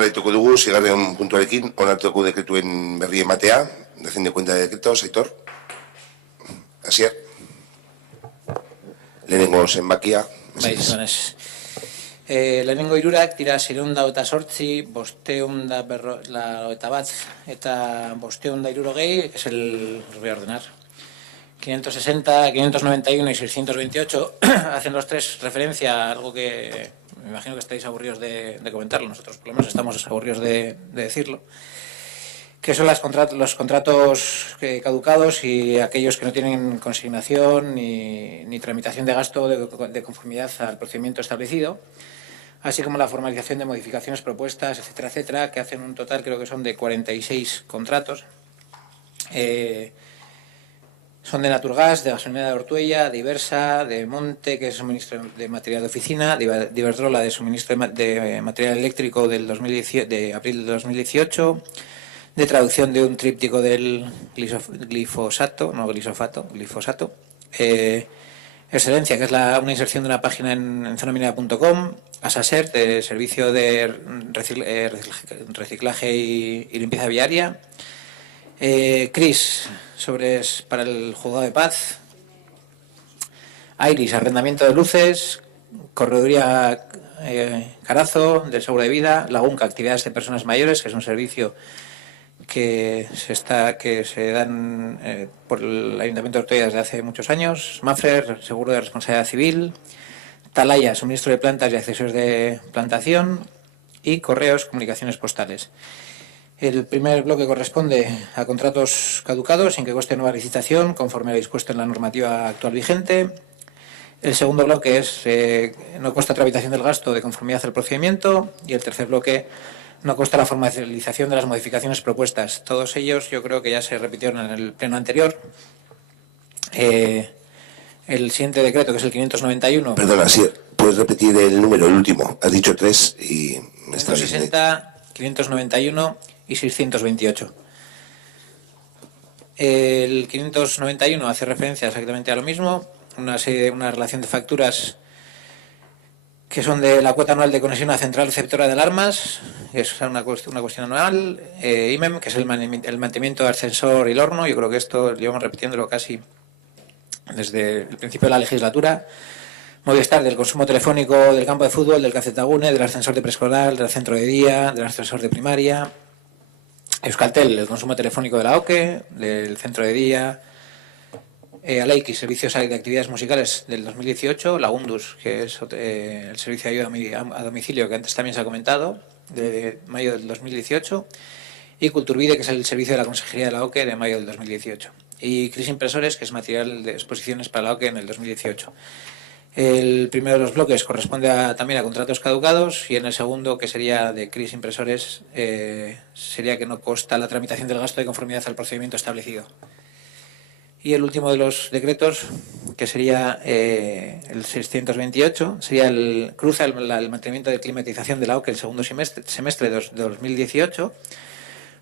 jarraituko dugu, zigarren puntuarekin, onartuko dekretuen berri ematea, decen de cuenta de decretos, Aitor. Asier. Lehenengo zenbakia. Bai, zonez. Lehenengo hirurak dira 628, 500 bat, eta 560, que es el voy a ordenar. 560, 591 y 628 hacen los tres referencia a algo que me imagino que estáis aburridos de comentarlo, nosotros por lo menos estamos aburridos de decirlo, que son los contratos caducados y aquellos que no tienen consignación ni tramitación de gasto de conformidad al procedimiento establecido, así como la formalización de modificaciones propuestas, etcétera, etcétera, que hacen un total, creo que son de 46 contratos. Son de Naturgas, de Gasolinera de Ortuella, de Ibersa, de Monte, que es suministro de material de oficina, de Iberdrola, de suministro de material eléctrico de abril de 2018, de traducción de un tríptico del glifosato, Excelencia, que es una inserción de una página en zonaminera.com, Asaser, de servicio de reciclaje y limpieza viaria, Cris, para el juzgado de paz, Iris, arrendamiento de luces, Correduría Carazo, del seguro de vida, Lagunca, actividades de personas mayores, que es un servicio que se dan por el Ayuntamiento de Ortuella desde hace muchos años, Mafre, seguro de responsabilidad civil, Talaya, suministro de plantas y accesorios de plantación, y Correos, comunicaciones postales. El primer bloque corresponde a contratos caducados sin que cueste nueva licitación, conforme a lo dispuesto en la normativa actual vigente. El segundo bloque es no consta tramitación del gasto de conformidad al procedimiento. Y el tercer bloque no consta la formalización de las modificaciones propuestas. Todos ellos yo creo que ya se repitieron en el pleno anterior. El siguiente decreto, que es el 591. Perdona, Asier, ¿puedes repetir el número, el último? Has dicho 3 y... 560, 591... y 628. El 591 hace referencia exactamente a lo mismo, una relación de facturas que son de la cuota anual de conexión a central receptora de alarmas, que es una cuestión anual, IMEM, que es el mantenimiento del ascensor y el horno. Yo creo que esto llevamos repitiéndolo casi desde el principio de la legislatura. Movistar, del consumo telefónico del campo de fútbol, del Cacetagune, del ascensor de preescolar, del centro de día, del ascensor de primaria. Euskaltel, el consumo telefónico de la OCE, del centro de día. Aleiki, servicios de actividades musicales del 2018. La UNDUS, que es el servicio de ayuda a domicilio, que antes también se ha comentado, de mayo del 2018. Y Culturvide, que es el servicio de la Consejería de la OCE, de mayo del 2018. Y Cris Impresores, que es material de exposiciones para la OCE en el 2018. El primero de los bloques corresponde también a contratos caducados, y en el segundo, que sería de Cris Impresores, sería que no consta la tramitación del gasto de conformidad al procedimiento establecido. Y el último de los decretos, que sería el 628, sería cruza el mantenimiento de climatización de la OCE el segundo semestre de 2018.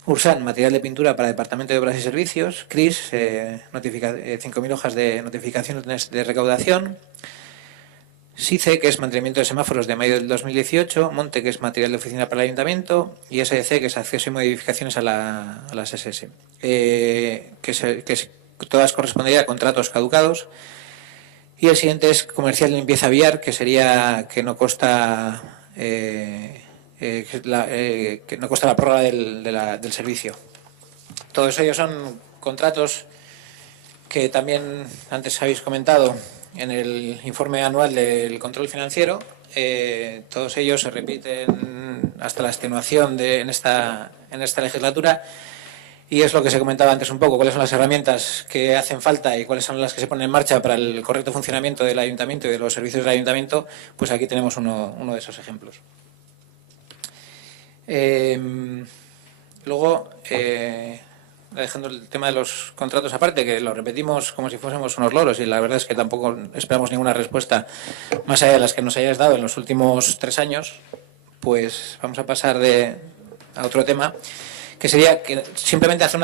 Ursan, material de pintura para Departamento de Obras y Servicios. Cris, 5.000 hojas de notificaciones de recaudación. SICE, que es mantenimiento de semáforos de mayo del 2018, Monte, que es material de oficina para el Ayuntamiento, y SDC, que es acceso y modificaciones a las SS, todas corresponderían a contratos caducados. Y el siguiente es comercial de limpieza viar, que sería que no consta la prórroga del servicio. Todos ellos son contratos que también antes habéis comentado en el informe anual del control financiero. Todos ellos se repiten hasta la extenuación en esta legislatura, y es lo que se comentaba antes un poco: cuáles son las herramientas que hacen falta y cuáles son las que se ponen en marcha para el correcto funcionamiento del ayuntamiento y de los servicios del ayuntamiento. Pues aquí tenemos uno de esos ejemplos. Luego, dejando el tema de los contratos aparte, que lo repetimos como si fuésemos unos loros, y la verdad es que tampoco esperamos ninguna respuesta más allá de las que nos hayáis dado en los últimos 3 años, pues vamos a pasar a otro tema, que sería que simplemente hace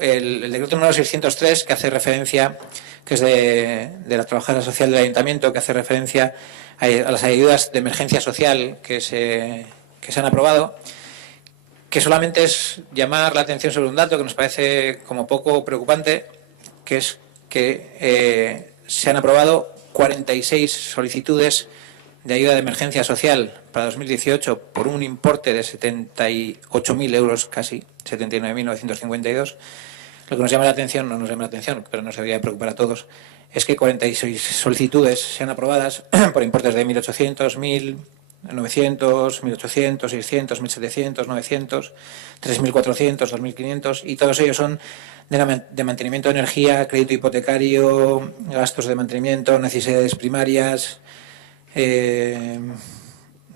el decreto número 603, que hace referencia, que es de la trabajadora social del ayuntamiento, que hace referencia a las ayudas de emergencia social que se han aprobado, que solamente es llamar la atención sobre un dato que nos parece como poco preocupante, que es que se han aprobado 46 solicitudes de ayuda de emergencia social para 2018 por un importe de 78.000 euros, casi 79.952. Lo que nos llama la atención, no nos llama la atención, pero nos debería preocupar a todos, es que 46 solicitudes sean aprobadas por importes de 1.800, 1.900, 1.800, 600, 1.700, 900, 3.400, 2.500, y todos ellos son de mantenimiento de energía, crédito hipotecario, gastos de mantenimiento, necesidades primarias,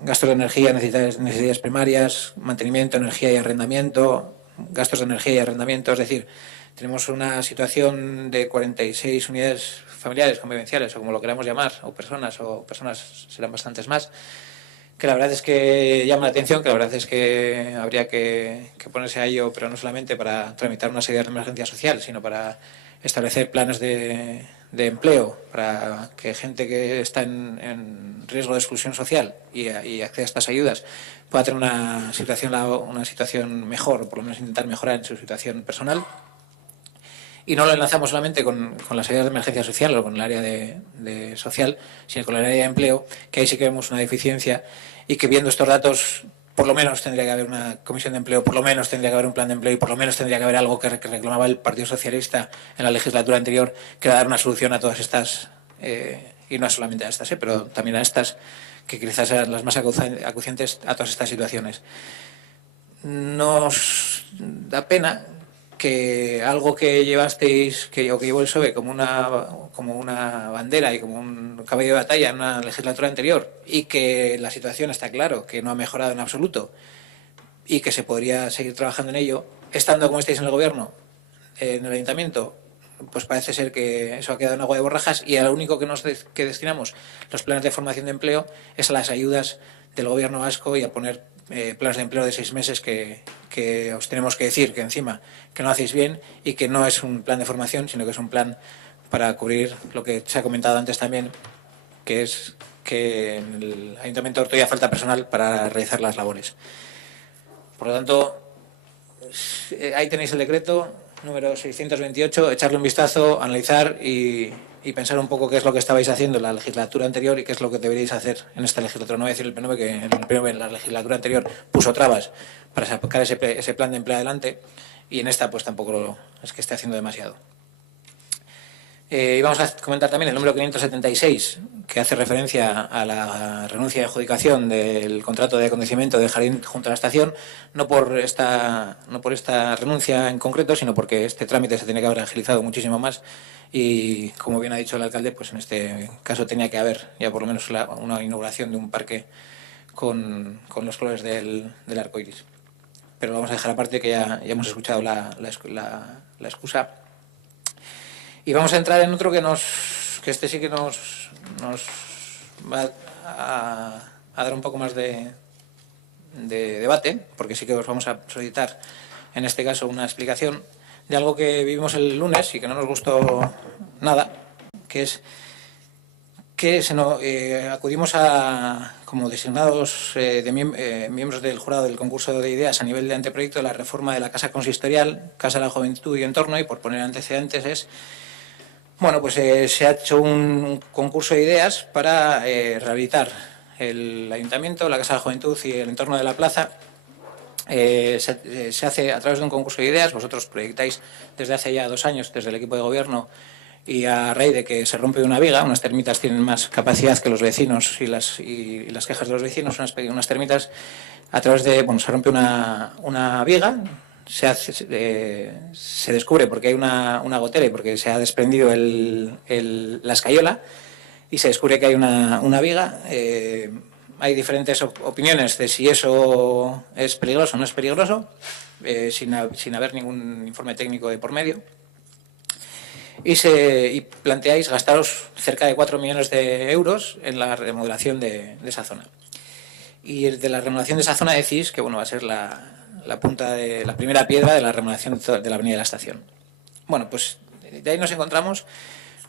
gastos de energía, necesidades primarias, mantenimiento, energía y arrendamiento, gastos de energía y arrendamiento. Es decir, tenemos una situación de 46 unidades familiares, convivenciales, o como lo queramos llamar, o personas serán bastantes más, que la verdad es que llama la atención, que la verdad es que habría que ponerse a ello, pero no solamente para tramitar una serie de emergencia social, sino para establecer planes de empleo para que gente que está en riesgo de exclusión social y acceda a estas ayudas pueda tener una situación mejor, o por lo menos intentar mejorar en su situación personal. Y no lo enlazamos solamente con las ayudas de emergencia social o con el área de social, sino con el área de empleo, que ahí sí que vemos una deficiencia y que viendo estos datos por lo menos tendría que haber una comisión de empleo, por lo menos tendría que haber un plan de empleo y por lo menos tendría que haber algo que reclamaba el Partido Socialista en la legislatura anterior, que era dar una solución a todas estas, y no solamente a estas, pero también a estas, que quizás eran las más acuciantes a todas estas situaciones. Nos da pena que algo que llevasteis, o que llevó el PSOE como una bandera y como un caballo de batalla en una legislatura anterior, y que la situación está claro, que no ha mejorado en absoluto y que se podría seguir trabajando en ello, estando como estáis en el gobierno, en el ayuntamiento, pues parece ser que eso ha quedado en agua de borrajas, y a lo único que destinamos los planes de formación de empleo es a las ayudas del gobierno vasco y a poner planes de empleo de 6 meses que os tenemos que decir que encima que no hacéis bien y que no es un plan de formación, sino que es un plan para cubrir lo que se ha comentado antes también, que es que en el Ayuntamiento de Ortuella falta personal para realizar las labores. Por lo tanto, ahí tenéis el decreto número 628, echarle un vistazo, analizar y pensar un poco qué es lo que estabais haciendo en la legislatura anterior y qué es lo que deberíais hacer en esta legislatura. No voy a decir el PNV, que el PNV en la legislatura anterior puso trabas para sacar ese plan de empleo adelante, y en esta pues tampoco es que esté haciendo demasiado. Y vamos a comentar también el número 576, que hace referencia a la renuncia de adjudicación del contrato de acondicionamiento de jardín junto a la estación, no por esta renuncia en concreto, sino porque este trámite se tiene que haber agilizado muchísimo más y, como bien ha dicho el alcalde, pues en este caso tenía que haber ya por lo menos una inauguración de un parque con los colores del arco iris. Pero lo vamos a dejar aparte, que ya hemos escuchado la excusa. Y vamos a entrar en otro que este sí que nos va a dar un poco más de debate, porque sí que os vamos a solicitar, en este caso, una explicación de algo que vivimos el lunes y que no nos gustó nada, que es que acudimos como designados miembros del jurado del concurso de ideas a nivel de anteproyecto de la reforma de la Casa Consistorial, Casa de la Juventud y Entorno, y por poner antecedentes bueno, pues se ha hecho un concurso de ideas para rehabilitar el Ayuntamiento, la Casa de la Juventud y el entorno de la plaza. Se hace a través de un concurso de ideas. Vosotros proyectáis desde hace ya 2 años, desde el equipo de gobierno, y a raíz de que se rompe una viga, unas termitas tienen más capacidad que los vecinos y las quejas de los vecinos, unas termitas, a través de, se rompe una viga. Se descubre porque hay una gotera y porque se ha desprendido la escayola, y se descubre que hay una viga. Hay diferentes opiniones de si eso es peligroso o no es peligroso, sin haber ningún informe técnico de por medio. Y planteáis gastaros cerca de 4 millones de euros en la remodelación de esa zona. Y de la remodelación de esa zona decís que va a ser la punta de la primera piedra de la remodelación de la avenida de la Estación. Bueno, pues de ahí nos encontramos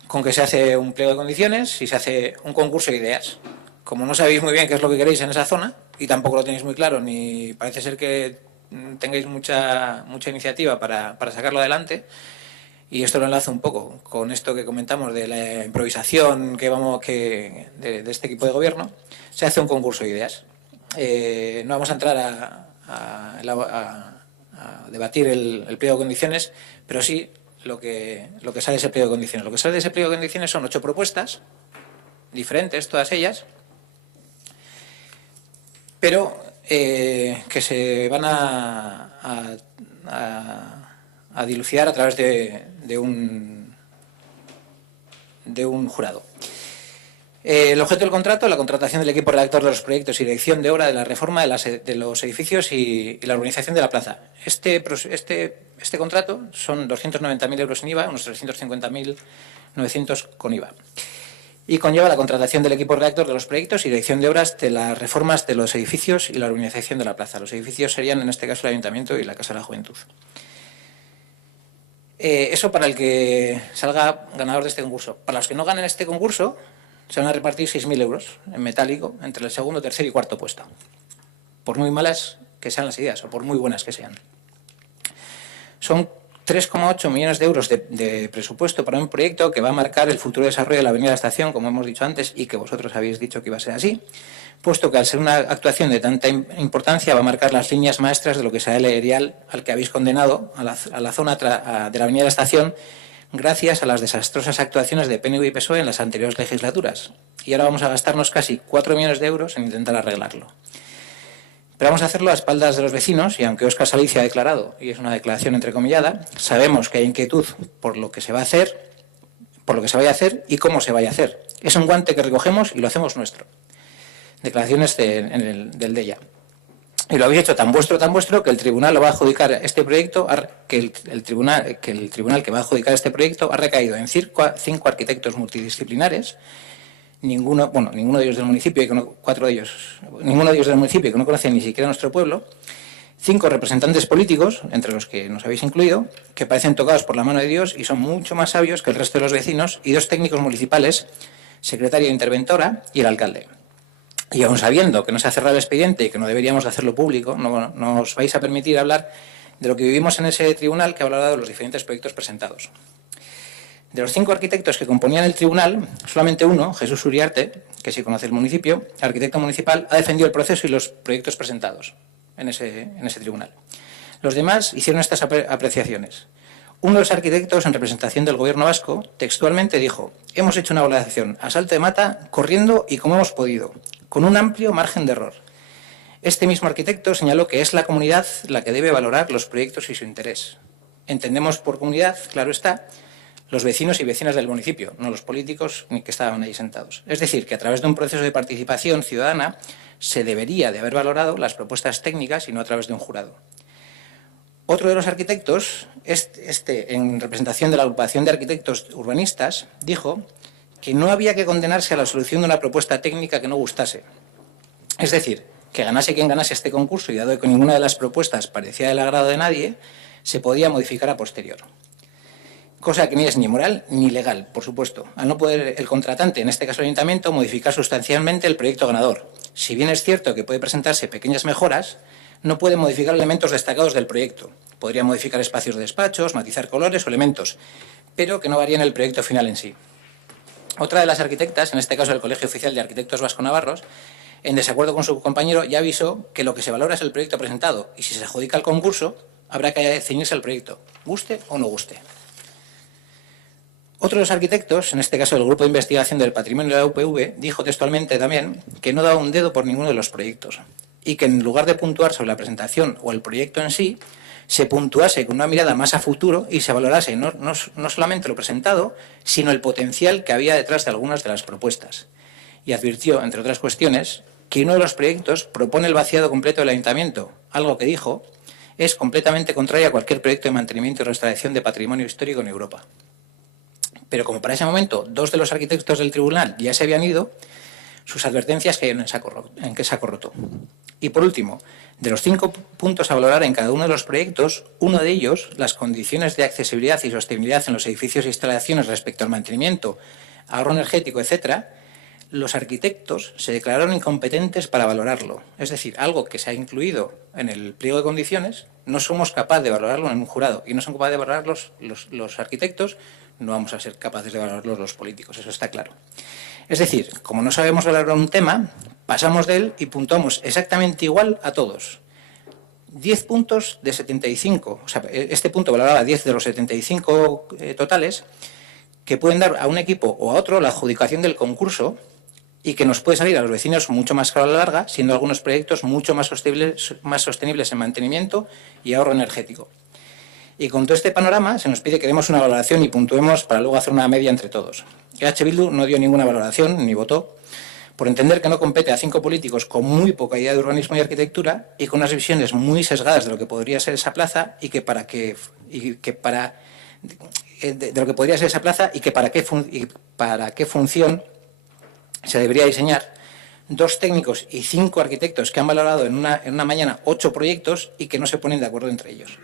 con que se hace un pliego de condiciones y se hace un concurso de ideas. Como no sabéis muy bien qué es lo que queréis en esa zona y tampoco lo tenéis muy claro, ni parece ser que tengáis mucha iniciativa para sacarlo adelante. Y esto lo enlazo un poco con esto que comentamos de la improvisación de este equipo de gobierno. Se hace un concurso de ideas. No vamos a entrar a debatir el pliego de condiciones, pero sí lo que sale de ese pliego de condiciones. Lo que sale de ese pliego de condiciones son 8 propuestas, diferentes todas ellas, pero que se van a dilucidar a través de un jurado. El objeto del contrato, la contratación del equipo redactor de los proyectos y dirección de obra de la reforma de los edificios y la urbanización de la plaza. Este contrato son 290.000 euros sin IVA, unos 350.900 con IVA. Y conlleva la contratación del equipo redactor de los proyectos y dirección de obras de las reformas de los edificios y la urbanización de la plaza. Los edificios serían, en este caso, el Ayuntamiento y la Casa de la Juventud. Eso para el que salga ganador de este concurso. Para los que no ganen este concurso, se van a repartir 6.000 euros en metálico entre el segundo, tercer y cuarto puesto. Por muy malas que sean las ideas o por muy buenas que sean. Son 3,8 millones de euros de presupuesto para un proyecto que va a marcar el futuro desarrollo de la Avenida de la Estación, como hemos dicho antes, y que vosotros habéis dicho que iba a ser así, puesto que al ser una actuación de tanta importancia va a marcar las líneas maestras de lo que será el erial al que habéis condenado a la zona de la Avenida de la Estación, gracias a las desastrosas actuaciones de PNV y PSOE en las anteriores legislaturas. Y ahora vamos a gastarnos casi 4 millones de euros en intentar arreglarlo. Pero vamos a hacerlo a espaldas de los vecinos, y aunque Óscar Salici ha declarado, y es una declaración entrecomillada, sabemos que hay inquietud por lo que se va a hacer, por lo que se vaya a hacer y cómo se vaya a hacer. Es un guante que recogemos y lo hacemos nuestro. Declaraciones del DEIA. Y lo habéis hecho tan vuestro que el tribunal lo va a adjudicar este proyecto, que el tribunal que va a adjudicar este proyecto ha recaído en 5 arquitectos multidisciplinares, ninguno de ellos del municipio, ninguno de ellos del municipio que no conocen ni siquiera nuestro pueblo, 5 representantes políticos, entre los que nos habéis incluido, que parecen tocados por la mano de Dios y son mucho más sabios que el resto de los vecinos, y 2 técnicos municipales, secretaria interventora y el alcalde. Y aun sabiendo que no se ha cerrado el expediente y que no deberíamos hacerlo público, no os vais a permitir hablar de lo que vivimos en ese tribunal que ha hablado de los diferentes proyectos presentados. De los 5 arquitectos que componían el tribunal, solamente uno, Jesús Uriarte, que sí conoce el municipio, arquitecto municipal, ha defendido el proceso y los proyectos presentados en ese tribunal. Los demás hicieron estas apreciaciones. Uno de los arquitectos, en representación del Gobierno vasco, textualmente dijo: hemos hecho una valoración a salto de mata, corriendo y como hemos podido, con un amplio margen de error. Este mismo arquitecto señaló que es la comunidad la que debe valorar los proyectos y su interés. Entendemos por comunidad, claro está, los vecinos y vecinas del municipio, no los políticos ni que estaban ahí sentados. Es decir, que a través de un proceso de participación ciudadana se debería de haber valorado las propuestas técnicas y no a través de un jurado. Otro de los arquitectos, en representación de la agrupación de arquitectos urbanistas, dijo que no había que condenarse a la solución de una propuesta técnica que no gustase. Es decir, que ganase quien ganase este concurso, y dado que ninguna de las propuestas parecía del agrado de nadie, se podía modificar a posterior. Cosa que ni es ni moral ni legal, por supuesto, al no poder el contratante, en este caso el ayuntamiento, modificar sustancialmente el proyecto ganador. Si bien es cierto que puede presentarse pequeñas mejoras, no puede modificar elementos destacados del proyecto. Podría modificar espacios de despachos, matizar colores o elementos, pero que no varían el proyecto final en sí. Otra de las arquitectas, en este caso el Colegio Oficial de Arquitectos Vasco-Navarros, en desacuerdo con su compañero, ya avisó que lo que se valora es el proyecto presentado, y si se adjudica el concurso, habrá que ceñirse al proyecto, guste o no guste. Otro de los arquitectos, en este caso el Grupo de Investigación del Patrimonio de la UPV, dijo textualmente también que no daba un dedo por ninguno de los proyectos, y que en lugar de puntuar sobre la presentación o el proyecto en sí, se puntuase con una mirada más a futuro y se valorase no solamente lo presentado, sino el potencial que había detrás de algunas de las propuestas. Y advirtió, entre otras cuestiones, que uno de los proyectos propone el vaciado completo del ayuntamiento, algo que dijo es completamente contrario a cualquier proyecto de mantenimiento y restauración de patrimonio histórico en Europa. Pero como para ese momento 2 de los arquitectos del tribunal ya se habían ido, sus advertencias cayeron en que saco roto. Y por último, de los 5 puntos a valorar en cada uno de los proyectos, uno de ellos, las condiciones de accesibilidad y sostenibilidad en los edificios e instalaciones respecto al mantenimiento, ahorro energético, etc., los arquitectos se declararon incompetentes para valorarlo. Es decir, algo que se ha incluido en el pliego de condiciones, no somos capaces de valorarlo en un jurado y no son capaces de valorarlo los arquitectos, no vamos a ser capaces de valorarlo los políticos, eso está claro. Es decir, como no sabemos valorar un tema, pasamos de él y puntuamos exactamente igual a todos. 10 puntos de 75, o sea, este punto valoraba 10 de los 75 totales, que pueden dar a un equipo o a otro la adjudicación del concurso y que nos puede salir a los vecinos mucho más caro a la larga, siendo algunos proyectos mucho más sostenibles en mantenimiento y ahorro energético. Y con todo este panorama se nos pide que demos una valoración y puntuemos para luego hacer una media entre todos. EH Bildu no dio ninguna valoración ni votó, por entender que no compete a 5 políticos con muy poca idea de urbanismo y arquitectura y con unas visiones muy sesgadas de lo que podría ser esa plaza y que para qué función se debería diseñar. 2 técnicos y 5 arquitectos que han valorado en una mañana 8 proyectos y que no se ponen de acuerdo entre ellos.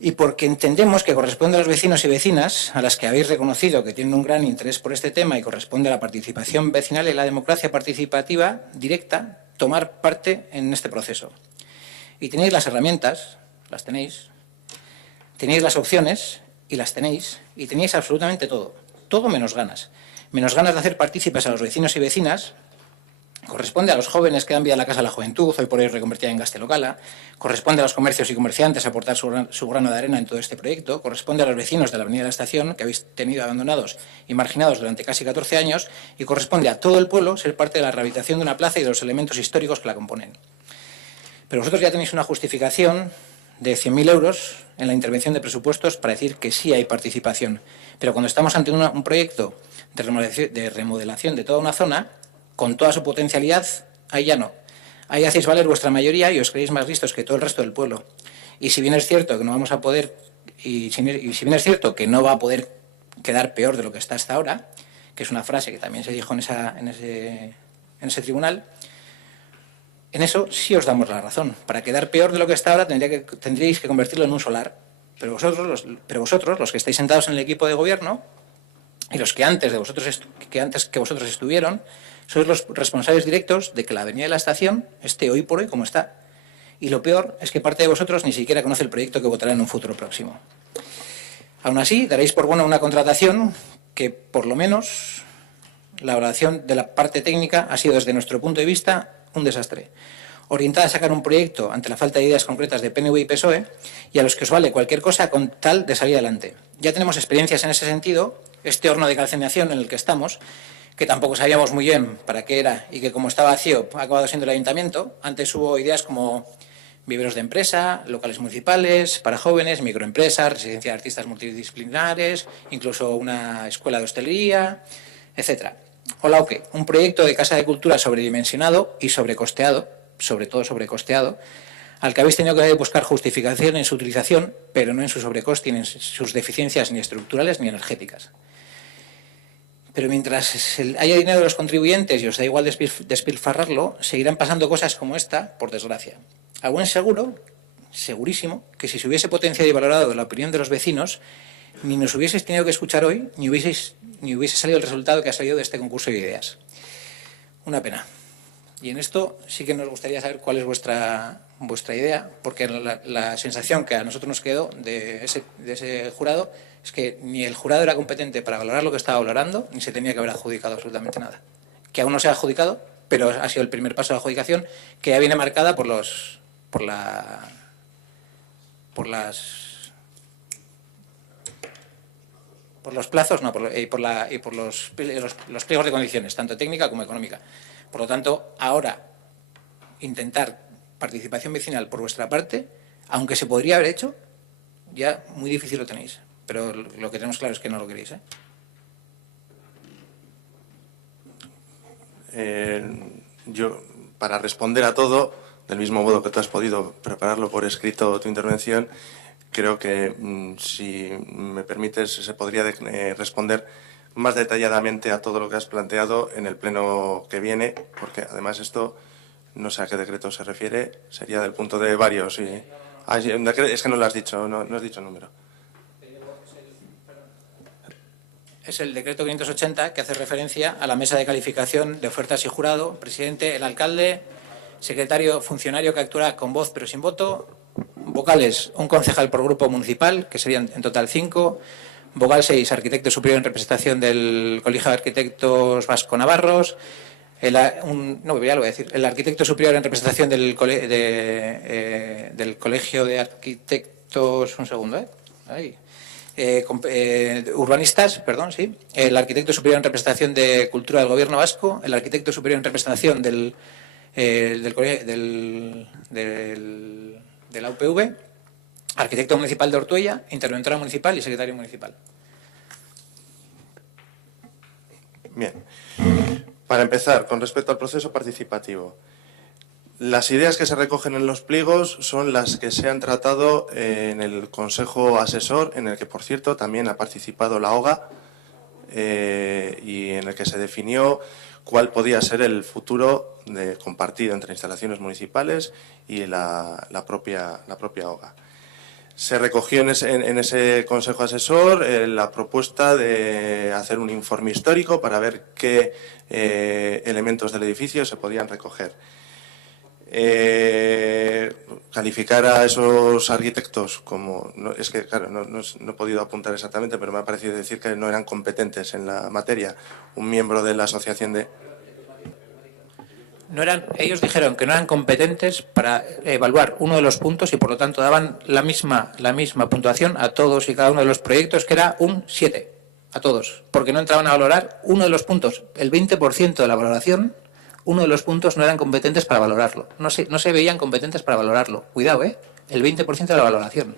Y porque entendemos que corresponde a los vecinos y vecinas, a las que habéis reconocido que tienen un gran interés por este tema y corresponde a la participación vecinal y la democracia participativa directa, tomar parte en este proceso. Y tenéis las herramientas, las tenéis las opciones y las tenéis, y tenéis absolutamente todo, todo menos ganas. Menos ganas de hacer partícipes a los vecinos y vecinas. Corresponde a los jóvenes que dan vida a la Casa de la Juventud, hoy por hoy reconvertida en Gastelocala. Corresponde a los comercios y comerciantes aportar su grano de arena en todo este proyecto. Corresponde a los vecinos de la Avenida de la Estación, que habéis tenido abandonados y marginados durante casi 14 años. Y corresponde a todo el pueblo ser parte de la rehabilitación de una plaza y de los elementos históricos que la componen. Pero vosotros ya tenéis una justificación de 100.000 euros en la intervención de presupuestos para decir que sí hay participación. Pero cuando estamos ante un proyecto de remodelación de toda una zona, con toda su potencialidad, ahí ya no. Ahí hacéis valer vuestra mayoría y os creéis más listos que todo el resto del pueblo. Y si bien es cierto que no vamos a poder, y si bien es cierto que no va a poder quedar peor de lo que está hasta ahora, que es una frase que también se dijo en ese tribunal, en eso sí os damos la razón. Para quedar peor de lo que está ahora tendríais que convertirlo en un solar. Pero vosotros, los que estáis sentados en el equipo de gobierno, y los que antes que vosotros estuvieron, sois los responsables directos de que la Avenida de la Estación esté hoy por hoy como está. Y lo peor es que parte de vosotros ni siquiera conoce el proyecto que votará en un futuro próximo. Aún así, daréis por buena una contratación que, por lo menos, la valoración de la parte técnica ha sido, desde nuestro punto de vista, un desastre. Orientada a sacar un proyecto ante la falta de ideas concretas de PNV y PSOE y a los que os vale cualquier cosa con tal de salir adelante. Ya tenemos experiencias en ese sentido, este horno de calcinación en el que estamos, que tampoco sabíamos muy bien para qué era y que, como está vacío, ha acabado siendo el ayuntamiento. Antes hubo ideas como viveros de empresa, locales municipales, para jóvenes, microempresas, residencia de artistas multidisciplinares, incluso una escuela de hostelería, etc. Hola, OK, un proyecto de casa de cultura sobredimensionado y sobrecosteado, sobre todo sobrecosteado, al que habéis tenido que buscar justificación en su utilización, pero no en su sobrecoste ni en sus deficiencias ni estructurales ni energéticas. Pero mientras haya dinero de los contribuyentes y os da igual despilfarrarlo, seguirán pasando cosas como esta, por desgracia. A buen seguro, segurísimo, que si se hubiese potenciado y valorado la opinión de los vecinos, ni nos hubieseis tenido que escuchar hoy, ni hubiese salido el resultado que ha salido de este concurso de ideas. Una pena. Y en esto sí que nos gustaría saber cuál es vuestra idea, porque la sensación que a nosotros nos quedó de ese jurado es que ni el jurado era competente para valorar lo que estaba valorando, ni se tenía que haber adjudicado absolutamente nada. Que aún no se ha adjudicado, pero ha sido el primer paso de la adjudicación, que ya viene marcada por los plazos, no, por los pliegos de condiciones, tanto técnica como económica. Por lo tanto, ahora intentar participación vecinal por vuestra parte, aunque se podría haber hecho, ya muy difícil lo tenéis. Pero lo que tenemos claro es que no lo queréis, Yo, para responder a todo, del mismo modo que tú has podido prepararlo por escrito tu intervención, creo que, si me permites, se podría responder más detalladamente a todo lo que has planteado en el pleno que viene, porque además esto, no sé a qué decreto se refiere, sería del punto de varios. Es que no lo has dicho, no has dicho número. es el decreto 580, que hace referencia a la mesa de calificación de ofertas y jurado, presidente, el alcalde, secretario, funcionario que actúa con voz pero sin voto, vocales, un concejal por grupo municipal, que serían en total 5, vocal 6, arquitecto superior en representación del Colegio de Arquitectos Vasco-Navarros, el arquitecto superior en representación del Colegio de Arquitectos, un segundo, urbanistas, perdón, sí, el arquitecto superior en representación de Cultura del Gobierno Vasco, el arquitecto superior en representación de la UPV, arquitecto municipal de Ortuella, interventora municipal y secretario municipal. Bien. Para empezar, con respecto al proceso participativo, las ideas que se recogen en los pliegos son las que se han tratado en el Consejo Asesor, en el que, por cierto, también ha participado la OGA y en el que se definió cuál podía ser el futuro compartido entre instalaciones municipales y la propia OGA. Se recogió en ese Consejo Asesor la propuesta de hacer un informe histórico para ver qué elementos del edificio se podían recoger. Calificar a esos arquitectos como... No he podido apuntar exactamente, pero me ha parecido decir que no eran competentes en la materia. Un miembro de la asociación de... Ellos dijeron que no eran competentes para evaluar uno de los puntos y por lo tanto daban la misma puntuación a todos y cada uno de los proyectos, que era un 7 a todos, porque no entraban a valorar uno de los puntos. El 20% de la valoración, uno de los puntos no eran competentes para valorarlo. No se veían competentes para valorarlo. Cuidado, el 20% de la valoración.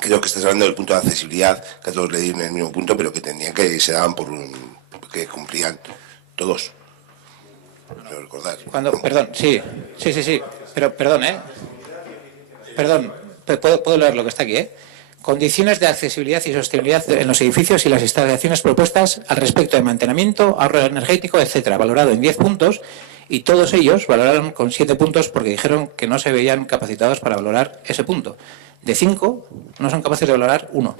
Creo que estás hablando del punto de accesibilidad, que a todos le dieron el mismo punto, pero que se daban que cumplían todos. Quiero recordar. Perdón, sí. Pero perdón, Perdón, puedo leer lo que está aquí, Condiciones de accesibilidad y sostenibilidad en los edificios y las instalaciones propuestas al respecto de mantenimiento, ahorro energético, etcétera, valorado en 10 puntos, y todos ellos valoraron con 7 puntos porque dijeron que no se veían capacitados para valorar ese punto. De 5 no son capaces de valorar 1.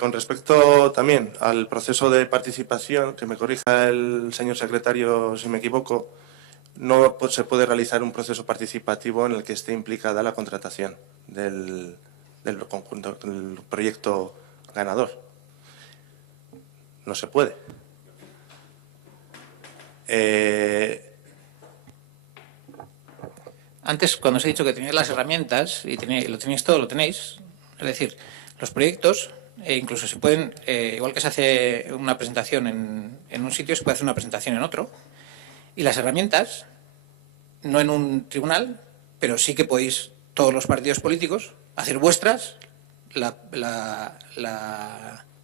Con respecto también al proceso de participación, que me corrija el señor secretario si me equivoco, no se puede realizar un proceso participativo en el que esté implicada la contratación del conjunto, del proyecto ganador. No se puede. Antes, cuando os he dicho que tenéis las herramientas y lo tenéis todo, lo tenéis. Es decir, los proyectos, incluso se pueden, igual que se hace una presentación en un sitio, se puede hacer una presentación en otro. Y las herramientas, no en un tribunal, pero sí que podéis, todos los partidos políticos, hacer vuestras la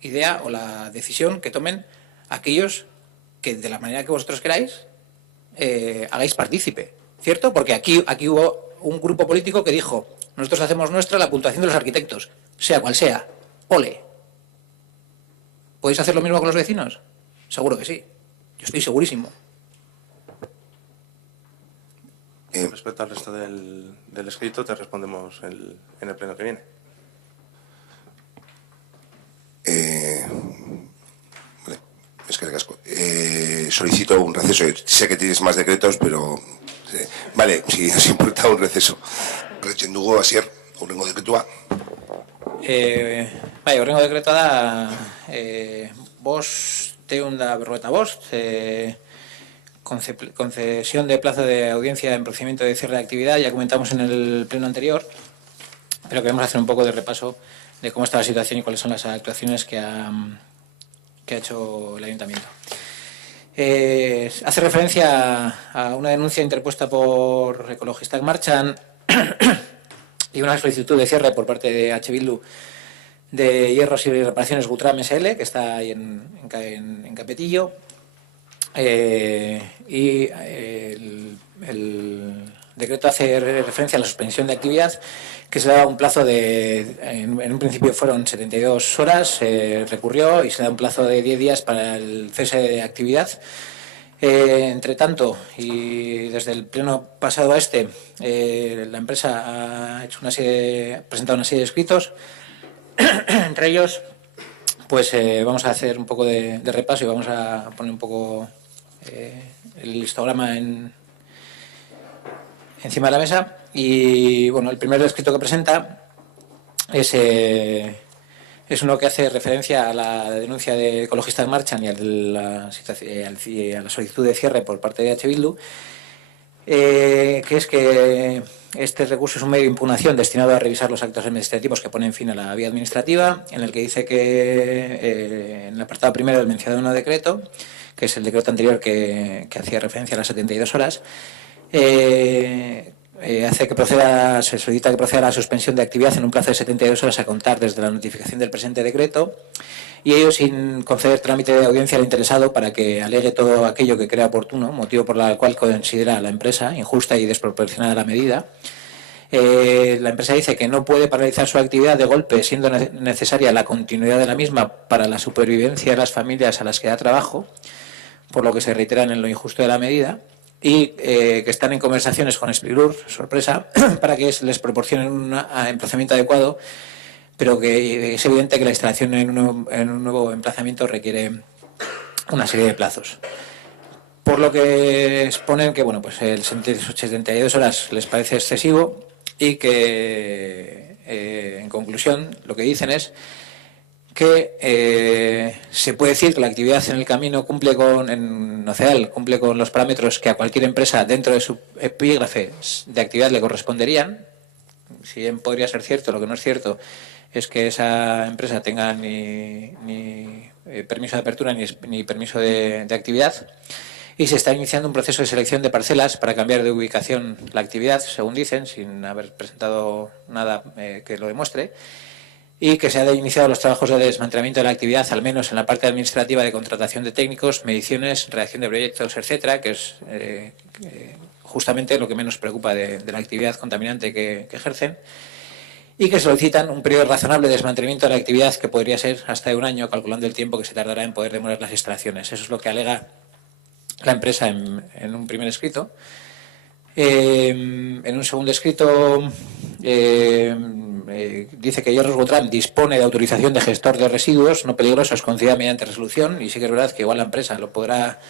idea o la decisión que tomen aquellos que, de la manera que vosotros queráis, hagáis partícipe. ¿Cierto? Porque aquí hubo un grupo político que dijo: nosotros hacemos nuestra la puntuación de los arquitectos, sea cual sea. ¡Ole! ¿Podéis hacer lo mismo con los vecinos? Seguro que sí. Yo estoy segurísimo. Respecto al resto del escrito, te respondemos en el pleno que viene. Vale, es que le casco. Solicito un receso. Sé que tienes más decretos, pero... Vale, si os importa un receso. Rechendugo asier, horrengo dekretua. Bai, horrengo dekretua da bosteun da berrogeita bost, concesión de plazo de audiencia en procedimiento de cierre de actividad. Ya comentamos en el pleno anterior, pero queremos hacer un poco de repaso de cómo está la situación y cuáles son las actuaciones que ha hecho el ayuntamiento. Hace referencia a una denuncia interpuesta por Ecologistas Marchan y una solicitud de cierre por parte de H. Bildu de Hierros y Reparaciones Gutram SL, que está ahí en Capetillo. Y el decreto hace referencia a la suspensión de actividad, que se da un plazo en un principio fueron 72 horas, recurrió y se da un plazo de 10 días para el cese de actividad. Entre tanto, y desde el pleno pasado a este, la empresa ha presentado una serie de escritos. Entre ellos, pues vamos a hacer un poco de repaso y vamos a poner un poco el histograma encima de la mesa. Y bueno, el primer escrito que presenta es uno que hace referencia a la denuncia de Ecologistas Marchan y a la solicitud de cierre por parte de H. Bildu, que es que este recurso es un medio de impugnación destinado a revisar los actos administrativos que ponen fin a la vía administrativa, en el que dice que en el apartado primero del mencionado decreto, que es el decreto anterior que hacía referencia a las 72 horas, se solicita que proceda a la suspensión de actividad en un plazo de 72 horas a contar desde la notificación del presente decreto, y ello sin conceder trámite de audiencia al interesado para que alegue todo aquello que crea oportuno, motivo por el cual considera la empresa injusta y desproporcionada la medida. La empresa dice que no puede paralizar su actividad de golpe, siendo necesaria la continuidad de la misma para la supervivencia de las familias a las que da trabajo, por lo que se reiteran en lo injusto de la medida, y que están en conversaciones con Sprilur, sorpresa, para que les proporcionen un emplazamiento adecuado, pero que es evidente que la instalación en un nuevo emplazamiento requiere una serie de plazos. Por lo que exponen que bueno, pues el 72 horas les parece excesivo y que, en conclusión, lo que dicen es que se puede decir que la actividad en el camino en Oceal cumple con los parámetros que a cualquier empresa dentro de su epígrafe de actividad le corresponderían. Si bien podría ser cierto, lo que no es cierto es que esa empresa tenga ni permiso de apertura ni permiso de actividad, y se está iniciando un proceso de selección de parcelas para cambiar de ubicación la actividad, según dicen, sin haber presentado nada que lo demuestre, y que se han iniciado los trabajos de desmantelamiento de la actividad, al menos en la parte administrativa de contratación de técnicos, mediciones, redacción de proyectos, etcétera, que es justamente lo que menos preocupa de la actividad contaminante que ejercen, y que solicitan un periodo razonable de desmantelamiento de la actividad que podría ser hasta de un año, calculando el tiempo que se tardará en poder demoler las instalaciones. Eso es lo que alega la empresa en un primer escrito. En un segundo escrito dice que Hierros Gotram dispone de autorización de gestor de residuos no peligrosos concedida mediante resolución, y sí que es verdad que igual la empresa lo podrá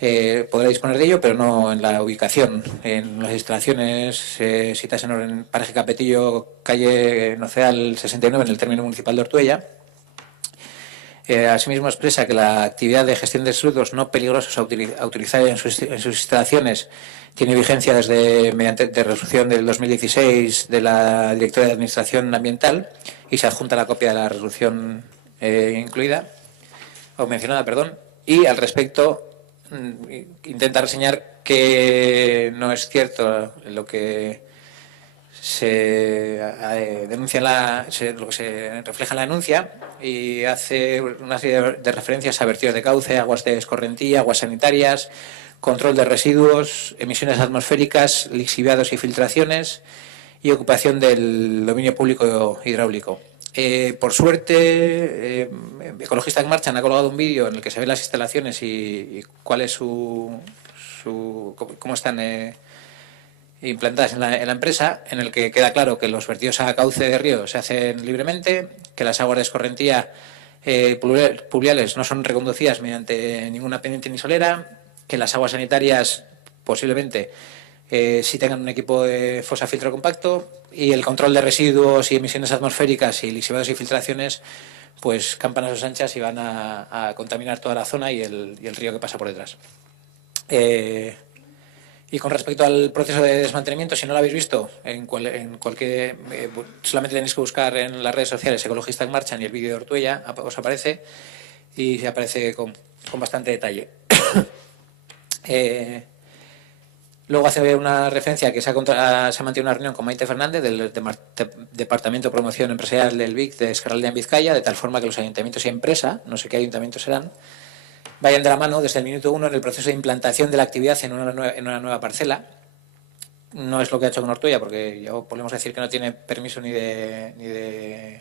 disponer de ello, pero no en la ubicación. En las instalaciones citas en Paraje Capetillo, calle Noceal 69, en el término municipal de Ortuella. Asimismo expresa que la actividad de gestión de residuos no peligrosos a utilizar en sus instalaciones tiene vigencia mediante resolución del 2016 de la Directora de Administración Ambiental, y se adjunta la copia de la resolución mencionada. Y al respecto intenta reseñar que no es cierto lo que se denuncia lo que se refleja en la denuncia, y hace una serie de referencias a vertidos de cauce, aguas de escorrentía, aguas sanitarias, control de residuos, emisiones atmosféricas, lixiviados y filtraciones, y ocupación del dominio público hidráulico. Por suerte, Ecologistas Marchan ha colgado un vídeo en el que se ven las instalaciones y cuál es cómo están implantadas en la empresa, en el que queda claro que los vertidos a cauce de río se hacen libremente, que las aguas de escorrentía pluviales no son reconducidas mediante ninguna pendiente ni solera, que las aguas sanitarias posiblemente sí tengan un equipo de fosa filtro compacto, y el control de residuos y emisiones atmosféricas y lixiviados y filtraciones pues campan a sus anchas y van a contaminar toda la zona y el río que pasa por detrás. Y con respecto al proceso de desmantelamiento, si no lo habéis visto, solamente tenéis que buscar en las redes sociales Ecologistas Marchan y el vídeo de Ortuella os aparece, y se aparece con bastante detalle. Luego hace una referencia que se ha mantenido una reunión con Maite Fernández del Departamento de Promoción Empresarial del BIC de Ezkerraldea en Vizcaya, de tal forma que los ayuntamientos y empresa, no sé qué ayuntamientos serán, vayan de la mano desde el minuto 1 en el proceso de implantación de la actividad en una nueva parcela. No es lo que ha hecho con Ortuella, porque ya podemos decir que no tiene permiso ni de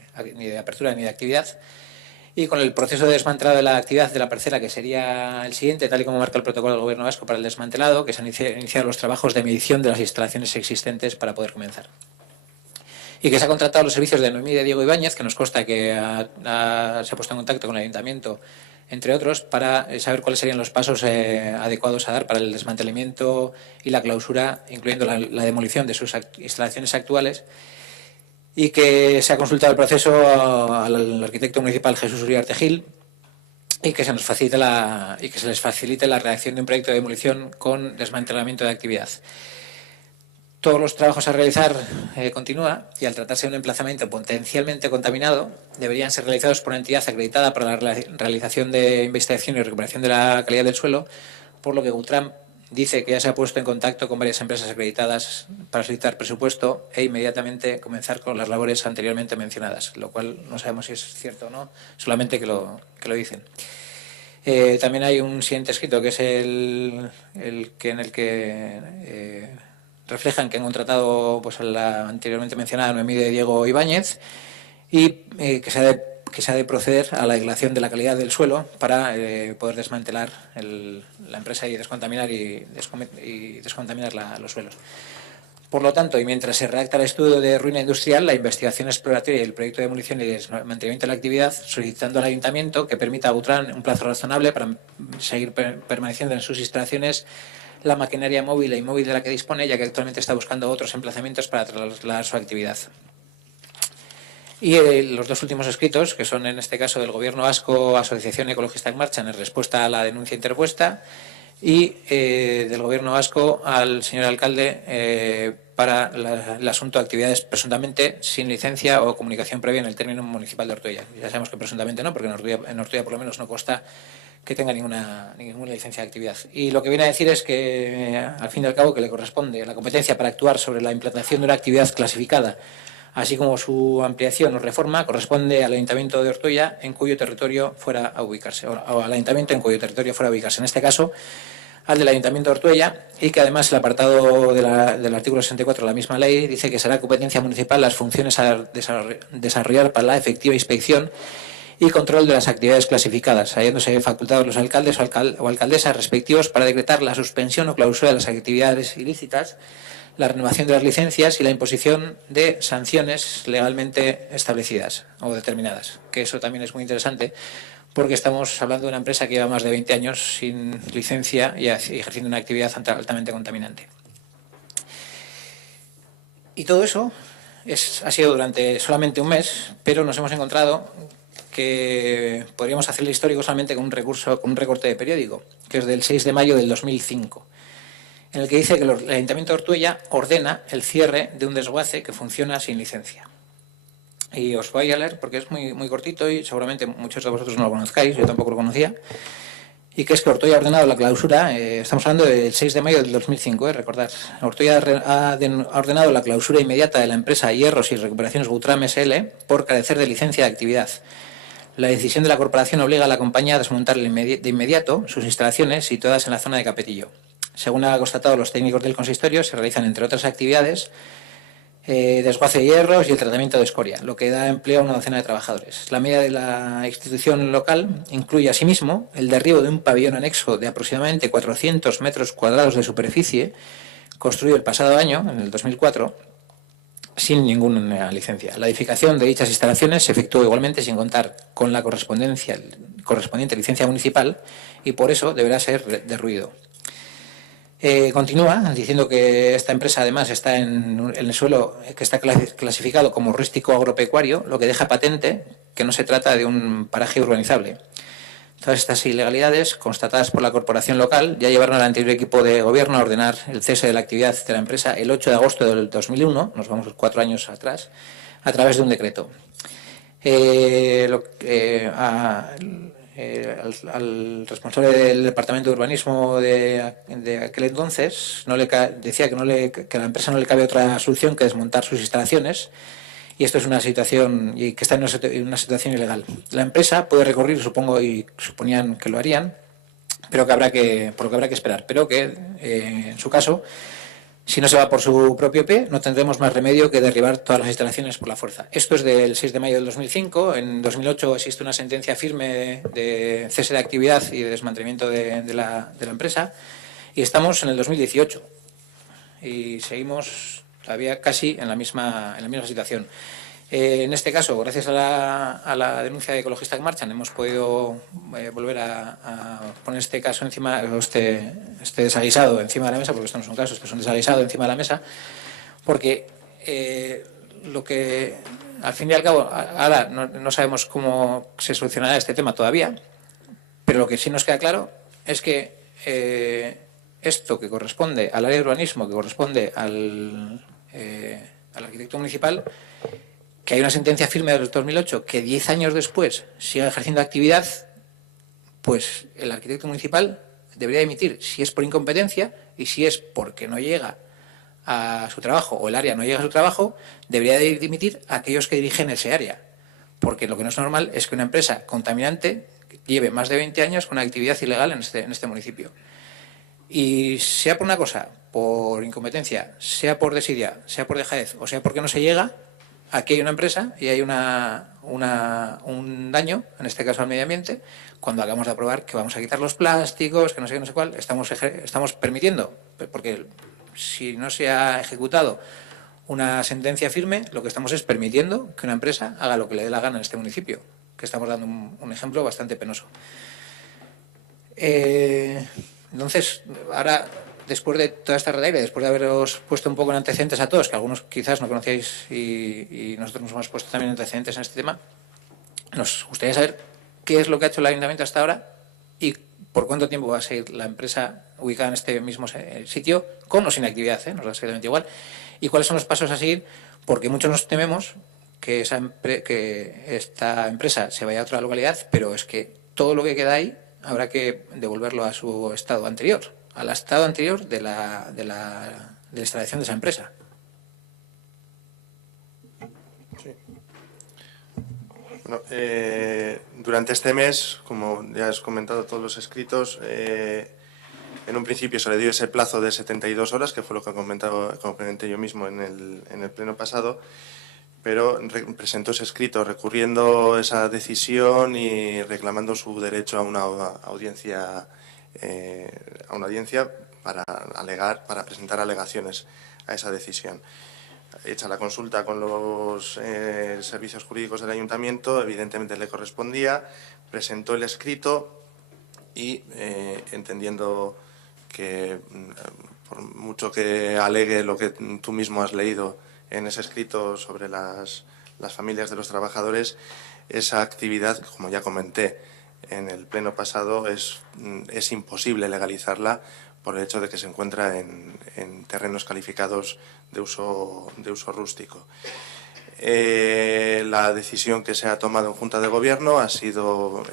apertura ni de actividad, y con el proceso de desmantelado de la actividad de la parcela, que sería el siguiente, tal y como marca el protocolo del Gobierno vasco para el desmantelado, que se han iniciado los trabajos de medición de las instalaciones existentes para poder comenzar. Y que se ha contratado los servicios de Noemí de Diego Ibáñez, que nos consta que se ha puesto en contacto con el Ayuntamiento, entre otros, para saber cuáles serían los pasos adecuados a dar para el desmantelamiento y la clausura, incluyendo la demolición de sus instalaciones actuales, y que se ha consultado el proceso al arquitecto municipal Jesús Uriarte Gil y que se les facilite la redacción de un proyecto de demolición con desmantelamiento de actividad. Todos los trabajos a realizar continúa, y al tratarse de un emplazamiento potencialmente contaminado, deberían ser realizados por una entidad acreditada para la realización de investigación y recuperación de la calidad del suelo, por lo que Gutram dice que ya se ha puesto en contacto con varias empresas acreditadas para solicitar presupuesto e inmediatamente comenzar con las labores anteriormente mencionadas, lo cual no sabemos si es cierto o no, solamente que lo dicen. También hay un siguiente escrito, que es el en el que reflejan que han contratado pues, a la anteriormente mencionada Noemí de Diego Ibáñez, y que se ha de proceder a la declaración de la calidad del suelo para poder desmantelar la empresa y descontaminar los suelos. Por lo tanto, y mientras se redacta el estudio de ruina industrial, la investigación exploratoria y el proyecto de demolición y desmantelamiento de la actividad, solicitando al Ayuntamiento que permita a Gutram un plazo razonable para seguir permaneciendo en sus instalaciones la maquinaria móvil e inmóvil de la que dispone, ya que actualmente está buscando otros emplazamientos para trasladar su actividad. Y los dos últimos escritos, que son en este caso del Gobierno vasco, Asociación Ecologista en Marcha, en respuesta a la denuncia interpuesta, y del Gobierno vasco al señor alcalde para el asunto de actividades presuntamente sin licencia o comunicación previa en el término municipal de Ortuella. Ya sabemos que presuntamente no, porque en Ortuella por lo menos no consta que tenga ninguna licencia de actividad. Y lo que viene a decir es que, al fin y al cabo, que le corresponde la competencia para actuar sobre la implantación de una actividad clasificada, así como su ampliación o reforma, corresponde al Ayuntamiento de Ortuella, en cuyo territorio fuera a ubicarse, o al Ayuntamiento en cuyo territorio fuera a ubicarse. En este caso, al del Ayuntamiento de Ortuella, y que además el apartado del artículo 64 de la misma ley dice que será competencia municipal las funciones a desarrollar para la efectiva inspección y control de las actividades clasificadas, hallándose facultados los alcaldes o alcaldesas respectivos para decretar la suspensión o clausura de las actividades ilícitas, la renovación de las licencias y la imposición de sanciones legalmente establecidas o determinadas, que eso también es muy interesante, porque estamos hablando de una empresa que lleva más de 20 años sin licencia y ejerciendo una actividad altamente contaminante. Y todo eso ha sido durante solamente un mes, pero nos hemos encontrado que podríamos hacer el histórico solamente con un recorte de periódico, que es del 6 de mayo del 2005, en el que dice que el Ayuntamiento de Ortuella ordena el cierre de un desguace que funciona sin licencia. Y os voy a leer porque es muy, muy cortito y seguramente muchos de vosotros no lo conozcáis, yo tampoco lo conocía. Y que es que Ortuella ha ordenado la clausura, estamos hablando del 6 de mayo del 2005, recordad. Ortuella ha ordenado la clausura inmediata de la empresa Hierros y Recuperaciones Gutram SL por carecer de licencia de actividad. La decisión de la corporación obliga a la compañía a desmontar de inmediato sus instalaciones situadas en la zona de Capetillo. Según han constatado los técnicos del consistorio, se realizan, entre otras actividades, desguace de hierros y el tratamiento de escoria, lo que da empleo a una docena de trabajadores. La medida de la institución local incluye asimismo el derribo de un pabellón anexo de aproximadamente 400 metros cuadrados de superficie, construido el pasado año, en el 2004, sin ninguna licencia. La edificación de dichas instalaciones se efectuó igualmente sin contar con la correspondiente licencia municipal y por eso deberá ser derruido. Continúa diciendo que esta empresa además está en el suelo que está clasificado como rústico agropecuario, lo que deja patente que no se trata de un paraje urbanizable. Todas estas ilegalidades, constatadas por la corporación local, ya llevaron al anterior equipo de gobierno a ordenar el cese de la actividad de la empresa el 8 de agosto del 2001, nos vamos 4 años atrás, a través de un decreto. Al responsable del departamento de urbanismo de aquel entonces decía que a la empresa no le cabe otra solución que desmontar sus instalaciones, y esto es una situación y que está en una situación ilegal. La empresa puede recurrir, supongo, y suponían que lo harían, pero por lo que habrá que esperar, pero que en su caso Si no se va por su propio pie, no tendremos más remedio que derribar todas las instalaciones por la fuerza. Esto es del 6 de mayo del 2005. En 2008 existe una sentencia firme de cese de actividad y de desmantelamiento de la empresa. Y estamos en el 2018. Y seguimos todavía casi en la misma situación. En este caso, gracias a la denuncia de Ecologistas que Marchan, hemos podido volver a poner este caso encima, este desaguisado encima de la mesa, porque esto no son casos, esto es un desaguisado encima de la mesa, porque lo que, al fin y al cabo, ahora no sabemos cómo se solucionará este tema todavía, pero lo que sí nos queda claro es que esto que corresponde al área de urbanismo, que corresponde al arquitecto municipal, que hay una sentencia firme del 2008 que 10 años después sigue ejerciendo actividad, pues el arquitecto municipal debería emitir, si es por incompetencia y si es porque no llega a su trabajo o el área no llega a su trabajo, debería de dimitir a aquellos que dirigen ese área. Porque lo que no es normal es que una empresa contaminante lleve más de 20 años con una actividad ilegal en este municipio. Y sea por una cosa, por incompetencia, sea por desidia, sea por dejadez o sea porque no se llega, aquí hay una empresa y hay un daño, en este caso al medio ambiente, cuando acabamos de aprobar que vamos a quitar los plásticos, que no sé qué, no sé cuál, estamos permitiendo, porque si no se ha ejecutado una sentencia firme, lo que estamos es permitiendo que una empresa haga lo que le dé la gana en este municipio, que estamos dando un ejemplo bastante penoso. Entonces, ahora, después de toda esta redacción, después de haberos puesto un poco en antecedentes a todos, que algunos quizás no conocíais y nosotros nos hemos puesto también antecedentes en este tema, nos gustaría saber qué es lo que ha hecho el Ayuntamiento hasta ahora y por cuánto tiempo va a seguir la empresa ubicada en este mismo sitio, con o sin actividad, nos da exactamente igual, y cuáles son los pasos a seguir, porque muchos nos tememos que esta empresa se vaya a otra localidad, pero es que todo lo que queda ahí habrá que devolverlo a su estado anterior, al estado anterior de la instalación de esa empresa. Sí. Bueno, durante este mes, como ya has comentado todos los escritos, en un principio se le dio ese plazo de 72 horas, que fue lo que comenté yo mismo en el pleno pasado, pero presentó ese escrito recurriendo esa decisión y reclamando su derecho a una audiencia para presentar alegaciones a esa decisión. Hecha la consulta con los servicios jurídicos del Ayuntamiento, evidentemente le correspondía, presentó el escrito y entendiendo que por mucho que alegue lo que tú mismo has leído en ese escrito sobre las familias de los trabajadores, esa actividad, como ya comenté en el pleno pasado, es imposible legalizarla por el hecho de que se encuentra en terrenos calificados de uso rústico. La decisión que se ha tomado en Junta de Gobierno ha sido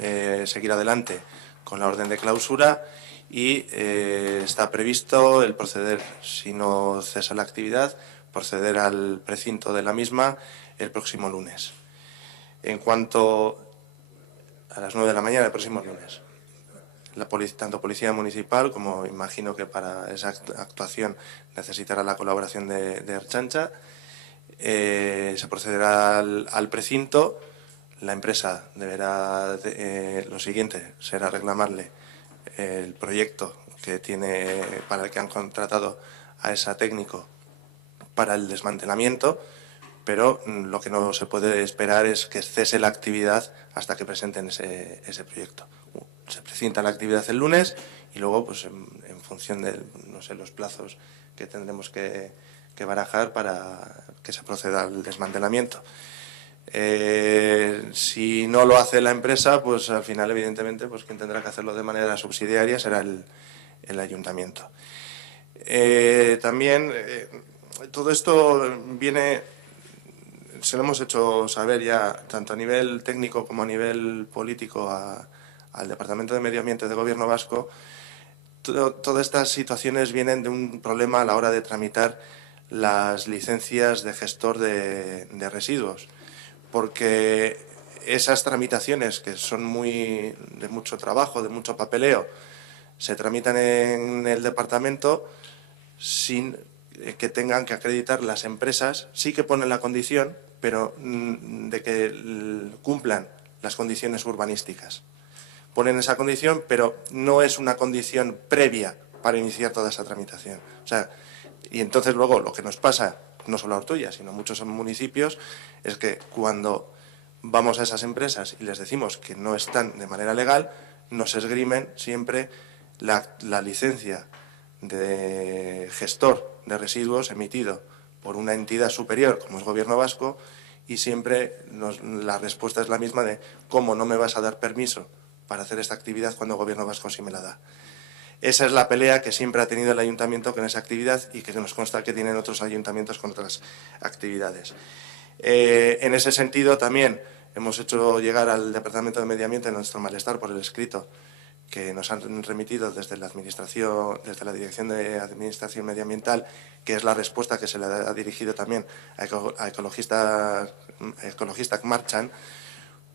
seguir adelante con la orden de clausura y está previsto el proceder, si no cesa la actividad, proceder al precinto de la misma el próximo lunes. En cuanto a las 9 de la mañana del próximo lunes, tanto Policía Municipal como imagino que para esa actuación necesitará la colaboración de Ertzaintza, se procederá al precinto. La empresa deberá, lo siguiente será reclamarle el proyecto que tiene, para el que han contratado a ese técnico para el desmantelamiento, pero lo que no se puede esperar es que cese la actividad hasta que presenten ese proyecto. Se presenta la actividad el lunes y luego, pues en función de, no sé, los plazos que tendremos que barajar para que se proceda al desmantelamiento. Si no lo hace la empresa, pues al final, evidentemente, pues quien tendrá que hacerlo de manera subsidiaria será el Ayuntamiento. También todo esto se lo hemos hecho saber ya, tanto a nivel técnico como a nivel político, al Departamento de Medio Ambiente del Gobierno vasco. Todas estas situaciones vienen de un problema a la hora de tramitar las licencias de gestor de residuos, porque esas tramitaciones, que son de mucho trabajo, de mucho papeleo, se tramitan en el departamento sin que tengan que acreditar las empresas, sí que ponen la condición, pero de que cumplan las condiciones urbanísticas. Ponen esa condición, pero no es una condición previa para iniciar toda esa tramitación. O sea, y entonces luego lo que nos pasa, no solo a Ortuella, sino a muchos municipios, es que cuando vamos a esas empresas y les decimos que no están de manera legal, nos esgrimen siempre la licencia de gestor de residuos emitido por una entidad superior, como es Gobierno Vasco, y siempre la respuesta es la misma de ¿cómo no me vas a dar permiso para hacer esta actividad cuando el Gobierno Vasco sí me la da? Esa es la pelea que siempre ha tenido el ayuntamiento con esa actividad y que nos consta que tienen otros ayuntamientos con otras actividades. En ese sentido también hemos hecho llegar al Departamento de Medio Ambiente nuestro malestar por el escrito que nos han remitido desde la Administración, desde la Dirección de Administración Medioambiental, que es la respuesta que se le ha dirigido también a Ecologistas Marchan,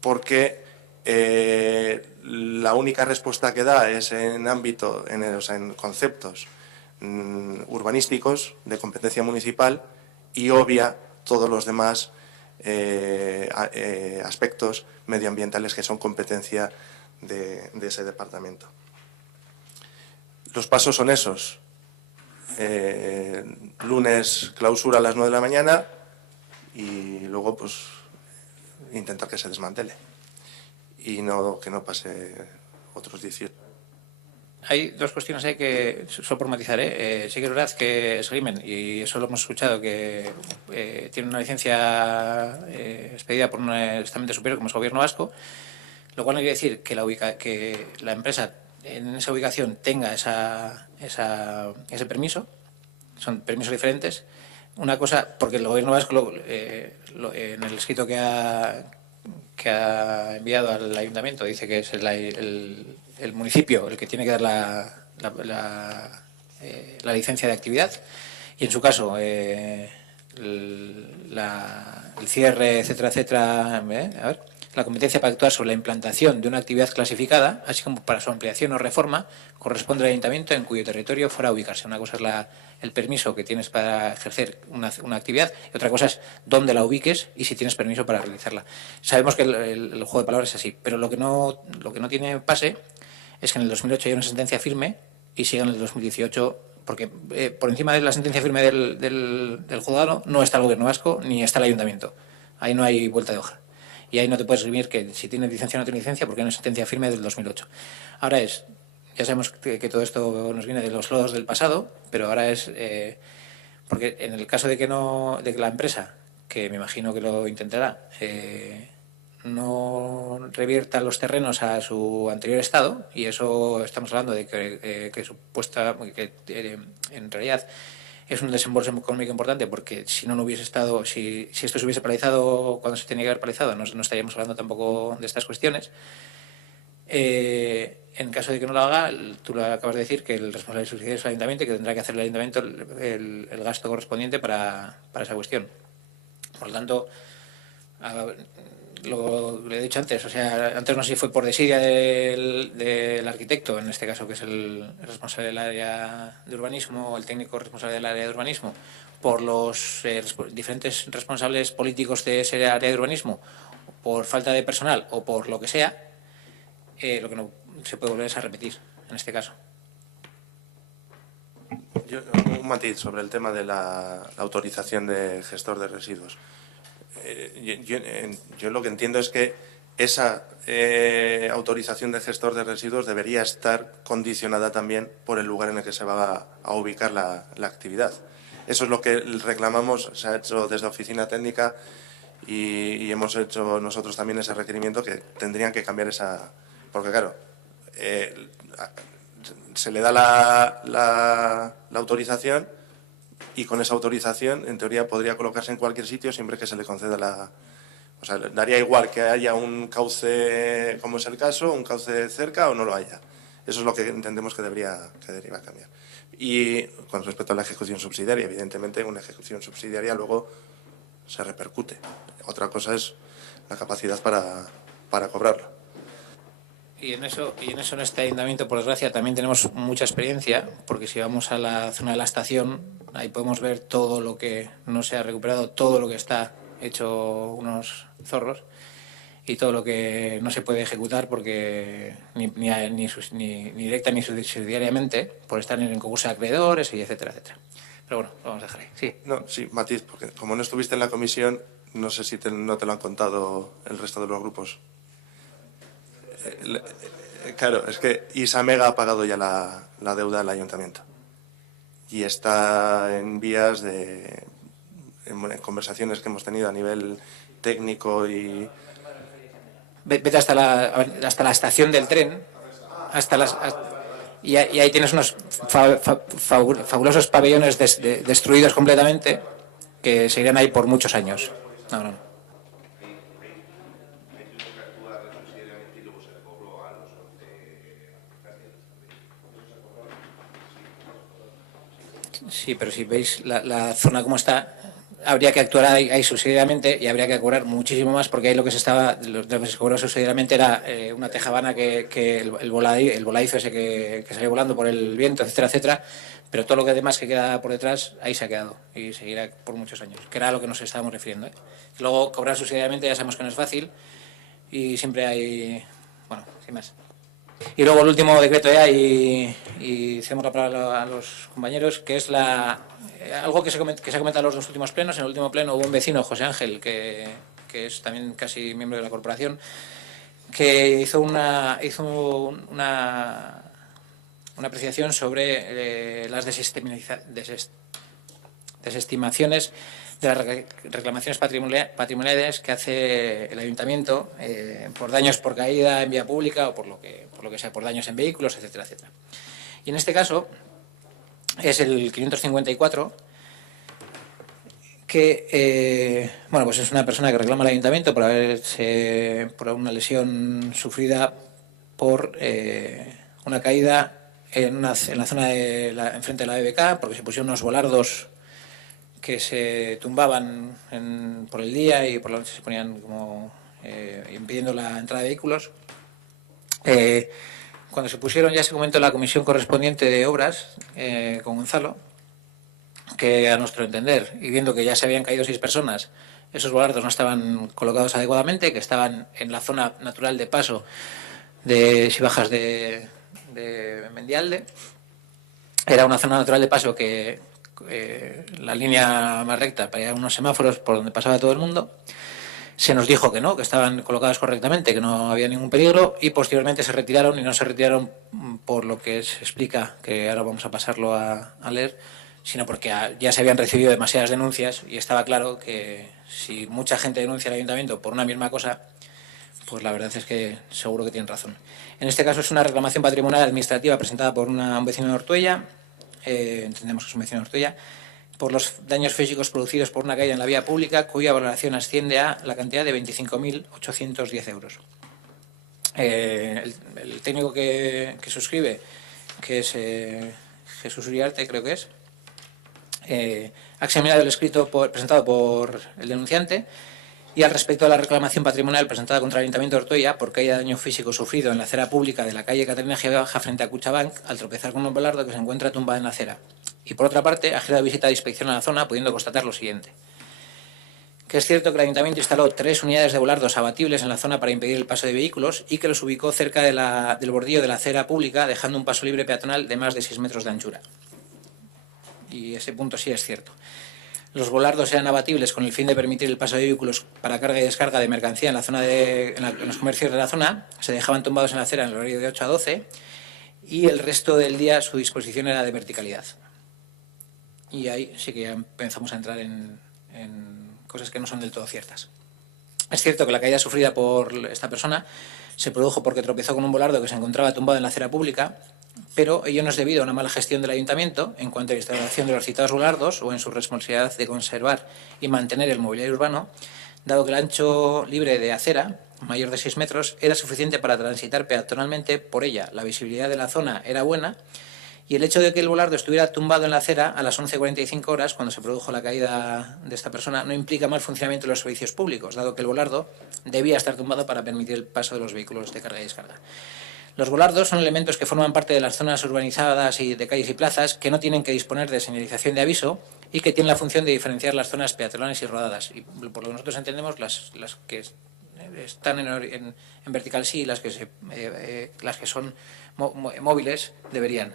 porque la única respuesta que da es en ámbito, en conceptos urbanísticos de competencia municipal y obvia todos los demás aspectos medioambientales que son competencia de ese departamento. Los pasos son esos. Lunes clausura a las 9 de la mañana y luego pues intentar que se desmantele y que no pase otros 18. Hay dos cuestiones ahí que solo por matizar. Sí que es verdad que Slimen, y eso lo hemos escuchado, que tiene una licencia expedida por un estamento superior como es el Gobierno Vasco, lo cual no quiere decir que la empresa en esa ubicación tenga ese permiso. Son permisos diferentes. Una cosa, porque el Gobierno Vasco en el escrito que ha enviado al ayuntamiento dice que es el municipio el que tiene que dar la licencia de actividad, y en su caso el cierre, etcétera, etcétera, a ver, la competencia para actuar sobre la implantación de una actividad clasificada, así como para su ampliación o reforma, corresponde al ayuntamiento en cuyo territorio fuera a ubicarse. Una cosa es el permiso que tienes para ejercer una actividad y otra cosa es dónde la ubiques y si tienes permiso para realizarla. Sabemos que el juego de palabras es así, pero lo que no tiene pase es que en el 2008 hay una sentencia firme y sigue en el 2018, porque por encima de la sentencia firme del juzgado no está el Gobierno Vasco ni está el ayuntamiento. Ahí no hay vuelta de hoja. Y ahí no te puedes escribir que si tiene licencia o no tiene licencia porque hay una sentencia firme del 2008. Ahora ya sabemos que todo esto nos viene de los lodos del pasado, pero ahora es porque en el caso de que la empresa, que me imagino que lo intentará, no revierta los terrenos a su anterior estado, y eso estamos hablando de que en realidad es un desembolso económico importante, porque si no hubiese estado, si esto se hubiese paralizado cuando se tenía que haber paralizado, no estaríamos hablando tampoco de estas cuestiones. En caso de que no lo haga, tú lo acabas de decir, que el responsable de subsidiarios es el ayuntamiento y que tendrá que hacer el ayuntamiento el gasto correspondiente para esa cuestión. Por lo tanto, lo he dicho antes, o sea, antes no sé si fue por desidia del arquitecto, en este caso que es el responsable del área de urbanismo, o el técnico responsable del área de urbanismo, por los diferentes responsables políticos de ese área de urbanismo, por falta de personal o por lo que sea, lo que no se puede volver es a repetir en este caso. Un matiz sobre el tema de la autorización de gestor de residuos. Yo lo que entiendo es que esa autorización de gestor de residuos debería estar condicionada también por el lugar en el que se va a ubicar la actividad. Eso es lo que reclamamos, se ha hecho desde Oficina Técnica y hemos hecho nosotros también ese requerimiento, que tendrían que cambiar esa... Porque claro, se le da la autorización y con esa autorización, en teoría, podría colocarse en cualquier sitio siempre que se le conceda O sea, daría igual que haya un cauce, como es el caso, un cauce cerca o no lo haya. Eso es lo que entendemos que debería cambiar. Y con respecto a la ejecución subsidiaria, evidentemente una ejecución subsidiaria luego se repercute. Otra cosa es la capacidad para cobrarlo. en eso en este ayuntamiento, por desgracia, también tenemos mucha experiencia, porque si vamos a la zona de la estación, ahí podemos ver todo lo que no se ha recuperado, todo lo que está hecho unos zorros y todo lo que no se puede ejecutar porque ni directa ni subsidiariamente por estar en concurso de acreedores y etcétera, etcétera. Pero bueno, lo vamos a dejar ahí. Sí. No, sí, matiz, porque como no estuviste en la comisión, no sé si no te lo han contado el resto de los grupos. Claro, es que Isamega ha pagado ya la deuda del ayuntamiento y está en vías en conversaciones que hemos tenido a nivel técnico y... Vete hasta la estación del tren, y ahí tienes unos fabulosos pabellones destruidos completamente que seguirán ahí por muchos años. No. Sí, pero si veis la zona como está, habría que actuar ahí subsidiariamente y habría que cobrar muchísimo más, porque ahí lo que se cobró subsidiariamente era una tejabana que el voladizo ese que salió volando por el viento, etcétera, etcétera, pero todo lo que demás que queda por detrás, ahí se ha quedado y seguirá por muchos años, que era a lo que nos estábamos refiriendo. Luego, cobrar subsidiariamente ya sabemos que no es fácil y siempre hay... Bueno, sin más. Y luego el último decreto ya, y hacemos la palabra a los compañeros, que es algo que se ha comentado en los dos últimos plenos. En el último pleno hubo un vecino, José Ángel, que es también casi miembro de la corporación, que hizo una apreciación sobre las desestimaciones de las reclamaciones patrimoniales que hace el ayuntamiento por daños por caída en vía pública o por lo que sea, por daños en vehículos, etcétera, etcétera. Y en este caso es el 554, que pues es una persona que reclama al ayuntamiento por una lesión sufrida por una caída en la zona enfrente de la BBK, porque se pusieron unos volardos que se tumbaban por el día y por la noche se ponían como impidiendo la entrada de vehículos. Cuando se pusieron, ya se comentó en la comisión correspondiente de obras con Gonzalo, que a nuestro entender, y viendo que ya se habían caído 6 personas, esos volardos no estaban colocados adecuadamente, que estaban en la zona natural de paso si bajas de Mendialde. Era una zona natural de paso que la línea más recta para ir a unos semáforos por donde pasaba todo el mundo. Se nos dijo que no, que estaban colocados correctamente, que no había ningún peligro, y posteriormente se retiraron, y no se retiraron por lo que se explica, que ahora vamos a pasarlo a leer, sino porque ya se habían recibido demasiadas denuncias y estaba claro que si mucha gente denuncia al ayuntamiento por una misma cosa, pues la verdad es que seguro que tienen razón. En este caso es una reclamación patrimonial administrativa presentada por un vecino de Ortuella, entendemos que es un vecino de Ortuella, por los daños físicos producidos por una caída en la vía pública, cuya valoración asciende a la cantidad de 25.810 euros. El técnico que suscribe, que es Jesús Uriarte, creo que es, ha examinado el escrito presentado por el denunciante, y al respecto de la reclamación patrimonial presentada contra el Ayuntamiento de Ortuella por caída de daño físico sufrido en la acera pública de la calle Caterina G. Baja frente a Cuchabank al tropezar con un volardo que se encuentra tumbado en la acera. Y por otra parte, ha generado visita de inspección a la zona, pudiendo constatar lo siguiente: que es cierto que el Ayuntamiento instaló 3 unidades de volardos abatibles en la zona para impedir el paso de vehículos y que los ubicó cerca del bordillo de la acera pública, dejando un paso libre peatonal de más de 6 metros de anchura. Y ese punto sí es cierto. Los volardos eran abatibles con el fin de permitir el paso de vehículos para carga y descarga de mercancía en la zona en los comercios de la zona. Se dejaban tumbados en la acera en el horario de 8 a 12 y el resto del día su disposición era de verticalidad. Y ahí sí que ya empezamos a entrar en cosas que no son del todo ciertas. Es cierto que la caída sufrida por esta persona se produjo porque tropezó con un volardo que se encontraba tumbado en la acera pública, pero ello no es debido a una mala gestión del ayuntamiento en cuanto a la instalación de los citados volardos o en su responsabilidad de conservar y mantener el mobiliario urbano, dado que el ancho libre de acera, mayor de 6 metros, era suficiente para transitar peatonalmente por ella. La visibilidad de la zona era buena Y el hecho de que el volardo estuviera tumbado en la acera a las 11:45 horas, cuando se produjo la caída de esta persona, no implica mal funcionamiento de los servicios públicos, dado que el volardo debía estar tumbado para permitir el paso de los vehículos de carga y descarga. Los volardos son elementos que forman parte de las zonas urbanizadas y de calles y plazas que no tienen que disponer de señalización de aviso y que tienen la función de diferenciar las zonas peatonales y rodadas. Y por lo que nosotros entendemos, las que están en vertical sí, las que son móviles deberían.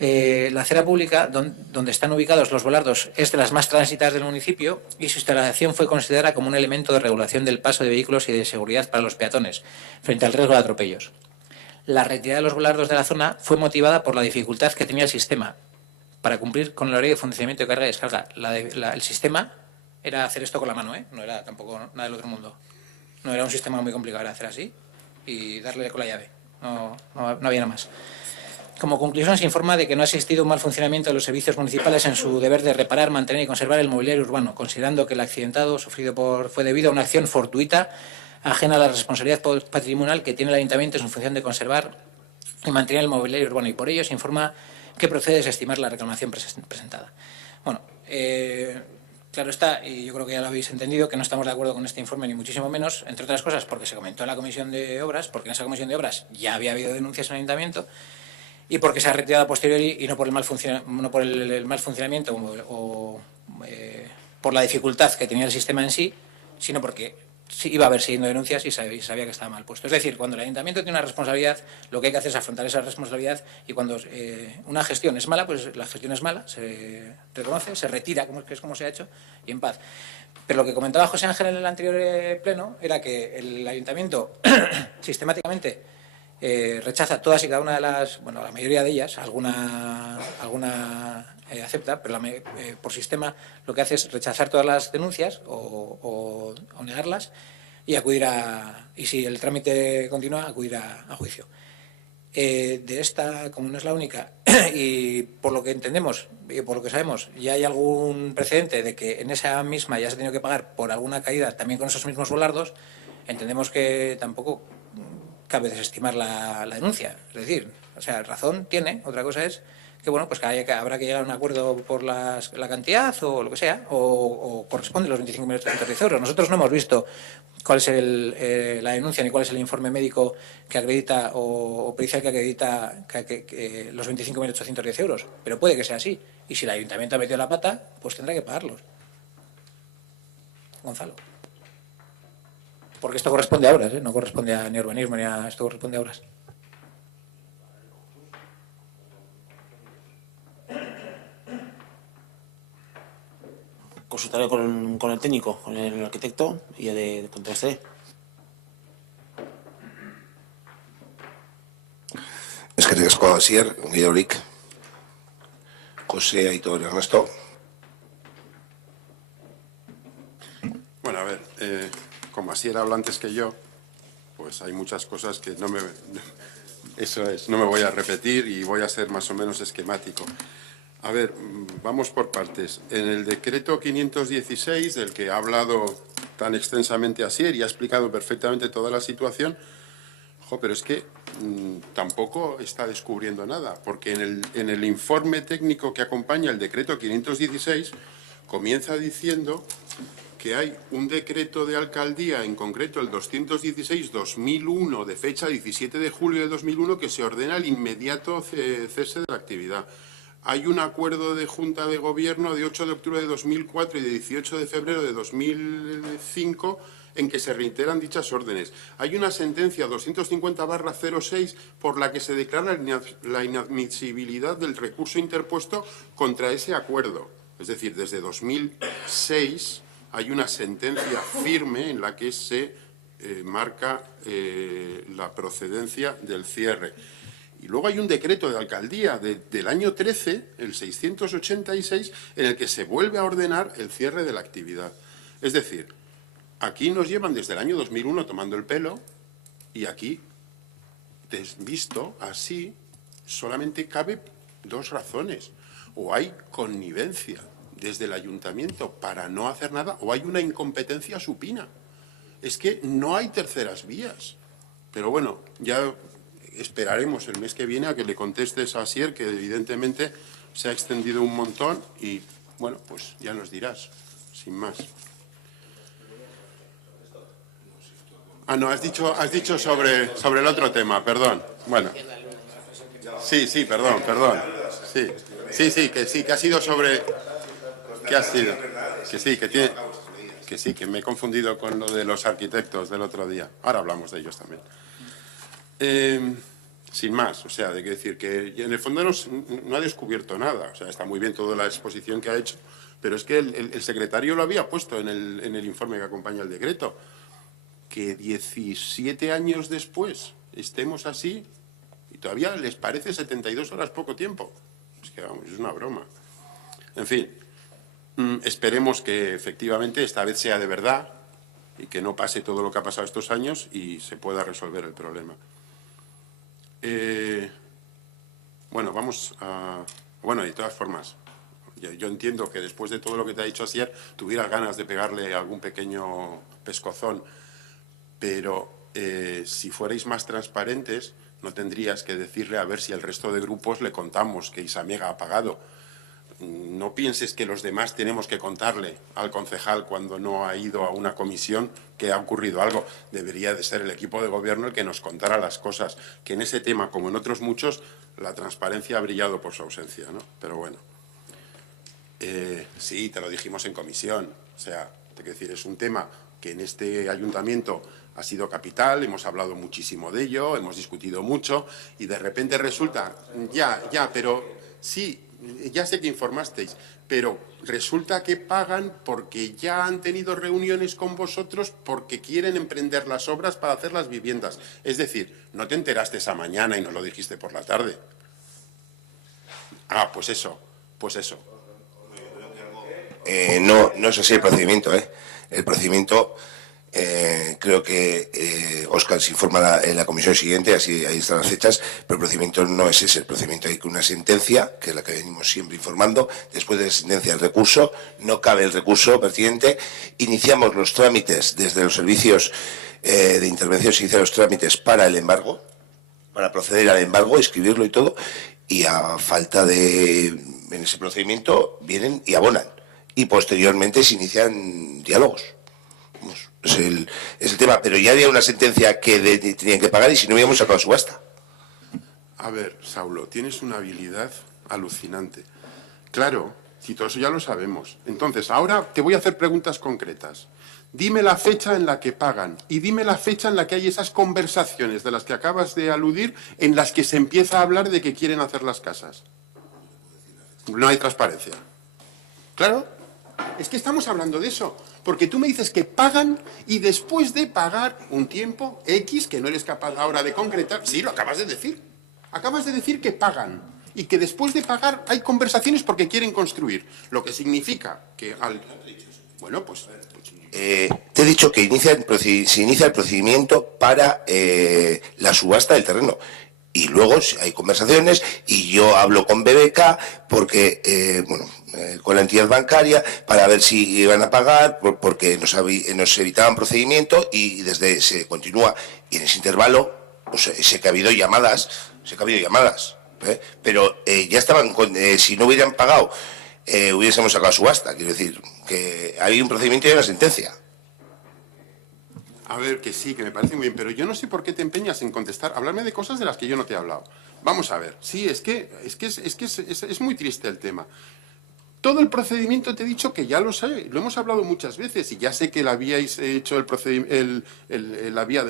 La acera pública, donde están ubicados los volardos, es de las más transitadas del municipio y su instalación fue considerada como un elemento de regulación del paso de vehículos y de seguridad para los peatones, frente al riesgo de atropellos. La retirada de los volardos de la zona fue motivada por la dificultad que tenía el sistema para cumplir con el horario de funcionamiento de carga y descarga. El sistema era hacer esto con la mano, no era tampoco nada del otro mundo. No era un sistema muy complicado, era hacer así y darle con la llave. No había nada más. Como conclusión, se informa de que no ha existido un mal funcionamiento de los servicios municipales en su deber de reparar, mantener y conservar el mobiliario urbano, considerando que el accidentado sufrido fue debido a una acción fortuita, ajena a la responsabilidad patrimonial que tiene el Ayuntamiento en su función de conservar y mantener el mobiliario urbano. Y por ello se informa que procede a desestimar la reclamación presentada. Bueno, claro está, y yo creo que ya lo habéis entendido, que no estamos de acuerdo con este informe, ni muchísimo menos, entre otras cosas porque se comentó en la Comisión de Obras, porque en esa Comisión de Obras ya había habido denuncias en el Ayuntamiento, y porque se ha retirado a posteriori y no por el mal funcionamiento o por la dificultad que tenía el sistema en sí, sino porque iba a haber siguiendo denuncias y sabía que estaba mal puesto. Es decir, cuando el Ayuntamiento tiene una responsabilidad, lo que hay que hacer es afrontar esa responsabilidad, y cuando una gestión es mala, pues la gestión es mala, se reconoce, se retira, que es como se ha hecho, y en paz. Pero lo que comentaba José Ángel en el anterior pleno era que el Ayuntamiento sistemáticamente rechaza todas y cada una de las, bueno, la mayoría de ellas, alguna acepta, pero por sistema lo que hace es rechazar todas las denuncias o negarlas y acudir y si el trámite continúa, acudir a juicio. De esta, como no es la única, y por lo que entendemos y por lo que sabemos, ya hay algún precedente de que en esa misma ya se ha tenido que pagar por alguna caída también con esos mismos volardos, entendemos que tampoco cabe desestimar la denuncia. Es decir, o sea, razón tiene, otra cosa es que, bueno, pues que habrá que llegar a un acuerdo por la cantidad o lo que sea, o corresponde los 25.310 euros. Nosotros no hemos visto cuál es la denuncia ni cuál es el informe médico que acredita o pericial que acredita que los 25.810 euros, pero puede que sea así. Y si el Ayuntamiento ha metido la pata, pues tendrá que pagarlos. Gonzalo. Porque esto corresponde a obras, no corresponde ni a urbanismo, esto corresponde a obras. Consultaré con el técnico, con el arquitecto y el contrasté. Eskerrik asko, Asier, Guidolik, José, Aitor, Ernesto. Bueno, a ver, como Asier habla antes que yo, pues hay muchas cosas que no me voy a repetir y voy a ser más o menos esquemático. A ver, vamos por partes. En el decreto 516, del que ha hablado tan extensamente Asier y ha explicado perfectamente toda la situación, pero es que tampoco está descubriendo nada, porque en el informe técnico que acompaña el decreto 516 comienza diciendo que hay un decreto de alcaldía, en concreto el 216-2001, de fecha 17 de julio de 2001, que se ordena el inmediato cese de la actividad. Hay un acuerdo de Junta de Gobierno de 8 de octubre de 2004 y de 18 de febrero de 2005 en que se reiteran dichas órdenes. Hay una sentencia 250/06 por la que se declara la inadmisibilidad del recurso interpuesto contra ese acuerdo. Es decir, desde 2006 hay una sentencia firme en la que se marca la procedencia del cierre. Y luego hay un decreto de alcaldía del año 13, el 686, en el que se vuelve a ordenar el cierre de la actividad. Es decir, aquí nos llevan desde el año 2001 tomando el pelo y aquí, visto así, solamente cabe dos razones. O hay connivencia desde el ayuntamiento para no hacer nada, o hay una incompetencia supina. Es que no hay terceras vías. Pero bueno, ya esperaremos el mes que viene a que le contestes a Asier, que evidentemente se ha extendido un montón y, bueno, pues ya nos dirás, sin más. Ah, no, has dicho sobre el otro tema, perdón. Bueno. Sí, perdón. Sí, que ha sido sobre... ¿Qué ha sido? Que me he confundido con lo de los arquitectos del otro día. Ahora hablamos de ellos también. Sin más, o sea, de que decir que en el fondo no ha descubierto nada. O sea, está muy bien toda la exposición que ha hecho, pero es que el secretario lo había puesto en el informe que acompaña el decreto. Que 17 años después estemos así y todavía les parece 72 horas poco tiempo. Es que, vamos, es una broma. En fin, esperemos que efectivamente esta vez sea de verdad y que no pase todo lo que ha pasado estos años y se pueda resolver el problema. Bueno, vamos a... Bueno, de todas formas, yo entiendo que después de todo lo que te ha dicho Asier, tuvieras ganas de pegarle algún pequeño pescozón, pero si fuerais más transparentes, no tendrías que decirle a ver si al resto de grupos le contamos que Isamega ha pagado. No pienses que los demás tenemos que contarle al concejal cuando no ha ido a una comisión que ha ocurrido algo. Debería de ser el equipo de gobierno el que nos contara las cosas, que en ese tema, como en otros muchos, la transparencia ha brillado por su ausencia, ¿no? Pero bueno, sí, te lo dijimos en comisión. O sea, te quiero decir, es un tema que en este ayuntamiento ha sido capital, hemos hablado muchísimo de ello, hemos discutido mucho y de repente resulta, pero sí, ya sé que informasteis, pero resulta que pagan porque ya han tenido reuniones con vosotros porque quieren emprender las obras para hacer las viviendas. Es decir, no te enteraste esa mañana y nos lo dijiste por la tarde. Ah, pues eso. No es así el procedimiento, El procedimiento, creo que Óscar se informa en la comisión siguiente, así ahí están las fechas, pero el procedimiento no es ese. El procedimiento hay que una sentencia, que es la que venimos siempre informando. Después de la sentencia, el recurso, no cabe el recurso pertinente. Iniciamos los trámites desde los servicios de intervención, se inician los trámites para el embargo, para proceder al embargo, escribirlo y todo, y a falta de, en ese procedimiento, vienen y abonan. Y posteriormente se inician diálogos. Es el tema, pero ya había una sentencia que tenían que pagar y si no habíamos sacado subasta. A ver, Saulo, tienes una habilidad alucinante. Claro, si todo eso ya lo sabemos. Entonces, ahora te voy a hacer preguntas concretas. Dime la fecha en la que pagan y dime la fecha en la que hay esas conversaciones de las que acabas de aludir en las que se empieza a hablar de que quieren hacer las casas. No hay transparencia. Claro, es que estamos hablando de eso. Porque tú me dices que pagan y después de pagar un tiempo X, que no eres capaz ahora de concretar, sí, lo acabas de decir. Acabas de decir que pagan y que después de pagar hay conversaciones porque quieren construir. Lo que significa que al... Bueno, pues... te he dicho que se inicia el procedimiento para la subasta del terreno. Y luego hay conversaciones y yo hablo con BBK porque, con la entidad bancaria para ver si iban a pagar porque nos evitaban procedimiento y desde se continúa. Y en ese intervalo, pues sé que ha habido llamadas, pero ya estaban, si no hubieran pagado, hubiésemos sacado subasta. Quiero decir, que hay un procedimiento y una sentencia. A ver, que sí, que me parece muy bien, pero yo no sé por qué te empeñas en contestar, hablarme de cosas de las que yo no te he hablado. Vamos a ver, sí, es muy triste el tema. Todo el procedimiento te he dicho que ya lo sé, lo hemos hablado muchas veces y ya sé que le habíais hecho la vía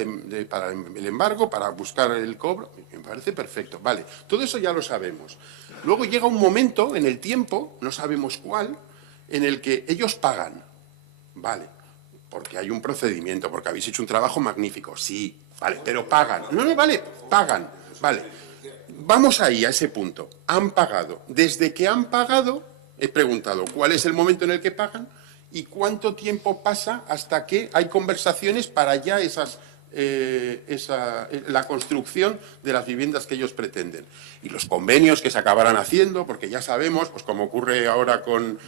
para el embargo, para buscar el cobro, me parece perfecto, vale, todo eso ya lo sabemos. Luego llega un momento en el tiempo, no sabemos cuál, en el que ellos pagan, vale. Porque hay un procedimiento, porque habéis hecho un trabajo magnífico, sí, vale, pero pagan. No, vale, pagan, vale. Vamos ahí, a ese punto. Han pagado. Desde que han pagado, he preguntado cuál es el momento en el que pagan y cuánto tiempo pasa hasta que hay conversaciones para ya la construcción de las viviendas que ellos pretenden. Y los convenios que se acabarán haciendo, porque ya sabemos, pues como ocurre ahora con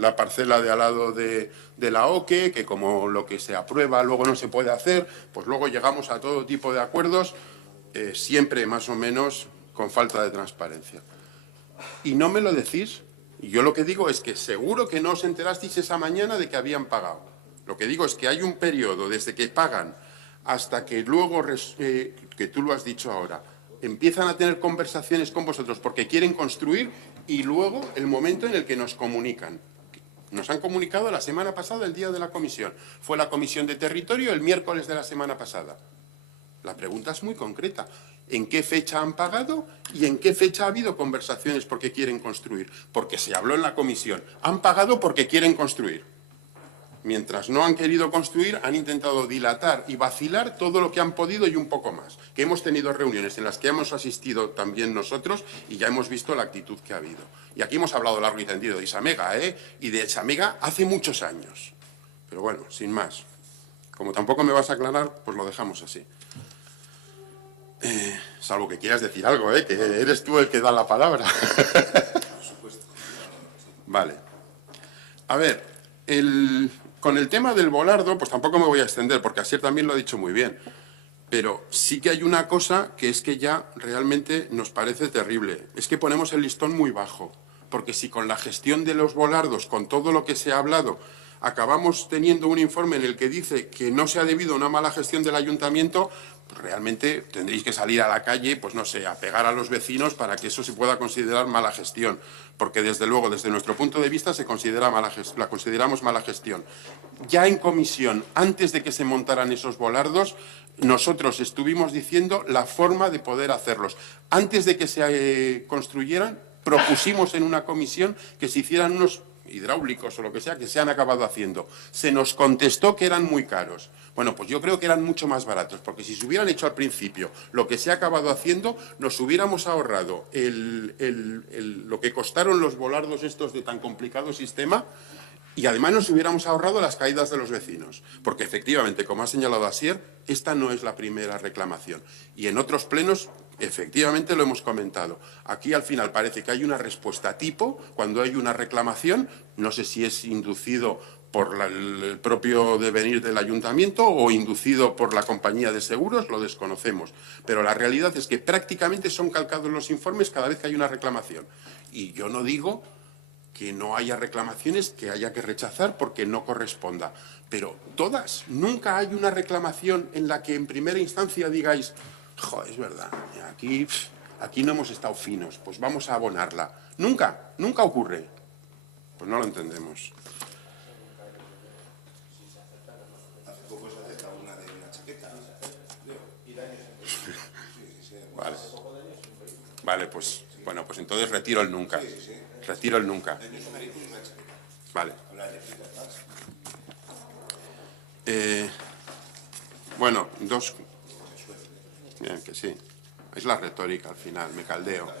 la parcela de al lado de la OQE, que como lo que se aprueba luego no se puede hacer, pues luego llegamos a todo tipo de acuerdos. siempre más o menos con falta de transparencia. Y no me lo decís. Y yo lo que digo es que seguro que no os enterasteis esa mañana de que habían pagado. Lo que digo es que hay un periodo desde que pagan hasta que luego, que tú lo has dicho ahora, empiezan a tener conversaciones con vosotros porque quieren construir y luego el momento en el que nos comunican. Nos han comunicado la semana pasada, el día de la comisión. Fue la comisión de territorio el miércoles de la semana pasada. La pregunta es muy concreta. ¿En qué fecha han pagado y en qué fecha ha habido conversaciones porque quieren construir? Porque se habló en la comisión. Han pagado porque quieren construir. Mientras no han querido construir, han intentado dilatar y vacilar todo lo que han podido y un poco más. Que hemos tenido reuniones en las que hemos asistido también nosotros y ya hemos visto la actitud que ha habido. Y aquí hemos hablado largo y tendido de Isamega, y de Isamega hace muchos años. Pero bueno, sin más. Como tampoco me vas a aclarar, pues lo dejamos así. Salvo que quieras decir algo, que eres tú el que da la palabra. Por supuesto. Vale. A ver, con el tema del volardo, pues tampoco me voy a extender, porque Asier también lo ha dicho muy bien. Pero sí que hay una cosa que es que ya realmente nos parece terrible. Es que ponemos el listón muy bajo. Porque si con la gestión de los volardos, con todo lo que se ha hablado, acabamos teniendo un informe en el que dice que no se ha debido a una mala gestión del ayuntamiento, pues realmente tendréis que salir a la calle, pues no sé, a pegar a los vecinos para que eso se pueda considerar mala gestión. Porque desde luego, desde nuestro punto de vista, la consideramos mala gestión. Ya en comisión, antes de que se montaran esos volardos, nosotros estuvimos diciendo la forma de poder hacerlos. Antes de que se construyeran, propusimos en una comisión que se hicieran unos hidráulicos o lo que sea, que se han acabado haciendo. Se nos contestó que eran muy caros. Bueno, pues yo creo que eran mucho más baratos, porque si se hubieran hecho al principio lo que se ha acabado haciendo, nos hubiéramos ahorrado lo que costaron los volardos estos de tan complicado sistema y además nos hubiéramos ahorrado las caídas de los vecinos. Porque efectivamente, como ha señalado Asier, esta no es la primera reclamación. Y en otros plenos, efectivamente, lo hemos comentado. Aquí al final parece que hay una respuesta tipo cuando hay una reclamación. No sé si es inducido por el propio devenir del ayuntamiento o inducido por la compañía de seguros, lo desconocemos. Pero la realidad es que prácticamente son calcados los informes cada vez que hay una reclamación. Y yo no digo que no haya reclamaciones que haya que rechazar porque no corresponda. Pero todas, nunca hay una reclamación en la que en primera instancia digáis, joder, es verdad, aquí no hemos estado finos, pues vamos a abonarla. Nunca, nunca ocurre. Pues no lo entendemos. Hace poco se acepta una de una chaqueta. Vale. Vale, pues bueno, pues entonces retiro el nunca. Retiro el nunca. Vale. Bueno, dos. Bien, que sí. Es la retórica al final, me caldeo.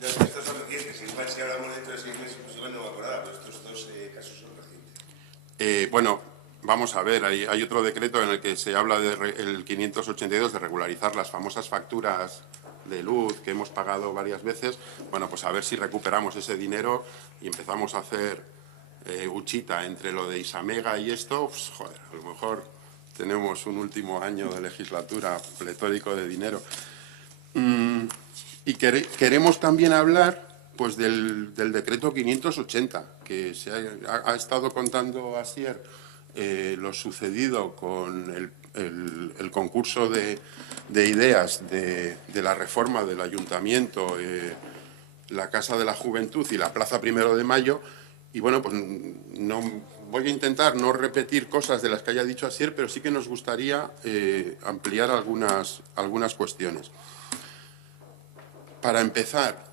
Estos son recientes. Igual si hablamos de 3 o 6 meses, pues igual no me acordaba, pero estos dos casos son recientes. Bueno, vamos a ver, hay otro decreto en el que se habla del 582 de regularizar las famosas facturas de luz que hemos pagado varias veces. Bueno, pues a ver si recuperamos ese dinero y empezamos a hacer huchita entre lo de Isamega y esto. Pues, joder, a lo mejor tenemos un último año de legislatura pletórico de dinero. Y queremos también hablar pues del decreto 580, que se ha estado contando Asier lo sucedido con el concurso de ideas de la reforma del ayuntamiento, la Casa de la Juventud y la Plaza 1 de Mayo. Y bueno, pues no voy a intentar no repetir cosas de las que haya dicho Asier, pero sí que nos gustaría ampliar algunas cuestiones. Para empezar,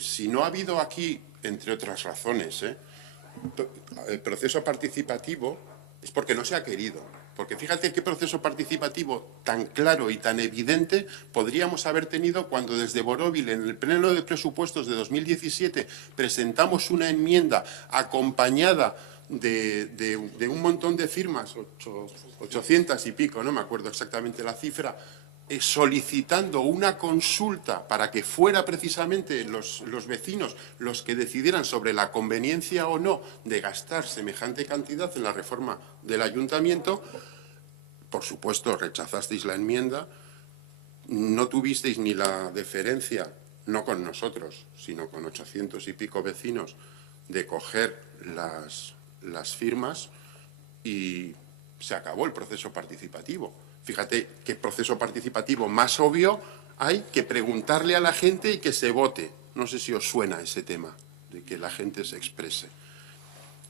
si no ha habido aquí, entre otras razones, el proceso participativo, es porque no se ha querido. Porque fíjate qué proceso participativo tan claro y tan evidente podríamos haber tenido cuando desde Borovil, en el pleno de presupuestos de 2017, presentamos una enmienda acompañada de un montón de firmas, 800 y pico, no me acuerdo exactamente la cifra, solicitando una consulta para que fuera precisamente los vecinos los que decidieran sobre la conveniencia o no de gastar semejante cantidad en la reforma del ayuntamiento. Por supuesto, rechazasteis la enmienda no tuvisteis ni la deferencia, no con nosotros, sino con 800 y pico vecinos, de coger las firmas y se acabó el proceso participativo. Fíjate qué proceso participativo más obvio hay que preguntarle a la gente y que se vote. No sé si os suena ese tema, de que la gente se exprese.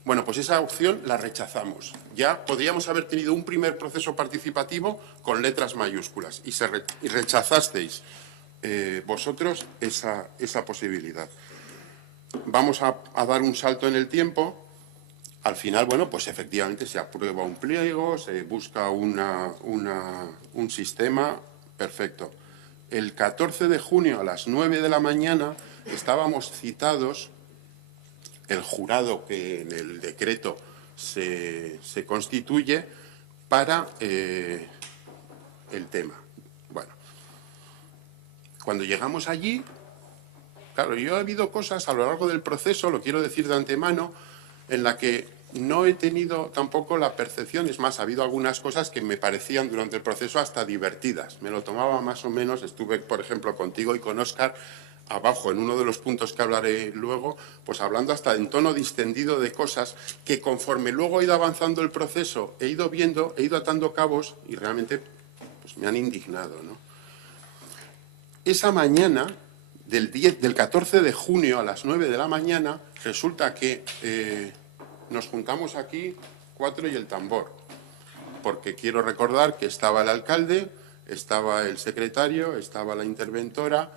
Bueno, pues esa opción la rechazamos. Ya podríamos haber tenido un primer proceso participativo con letras mayúsculas y rechazasteis vosotros esa posibilidad. Vamos a dar un salto en el tiempo. Al final, bueno, pues efectivamente se aprueba un pliego, se busca un sistema perfecto. El 14 de junio a las 9 de la mañana estábamos citados, el jurado que en el decreto se constituye para el tema. Bueno, cuando llegamos allí, claro, yo he habido cosas a lo largo del proceso, lo quiero decir de antemano, en la que no he tenido tampoco la percepción, es más, ha habido algunas cosas que me parecían durante el proceso hasta divertidas. Me lo tomaba más o menos, estuve, por ejemplo, contigo y con Óscar, abajo, en uno de los puntos que hablaré luego, pues hablando hasta en tono distendido de cosas que conforme luego he ido avanzando el proceso, he ido viendo, he ido atando cabos y realmente pues, me han indignado, ¿no? Esa mañana, del 14 de junio a las 9 de la mañana, resulta que nos juntamos aquí 4 y el tambor, porque quiero recordar que estaba el alcalde, estaba el secretario, estaba la interventora,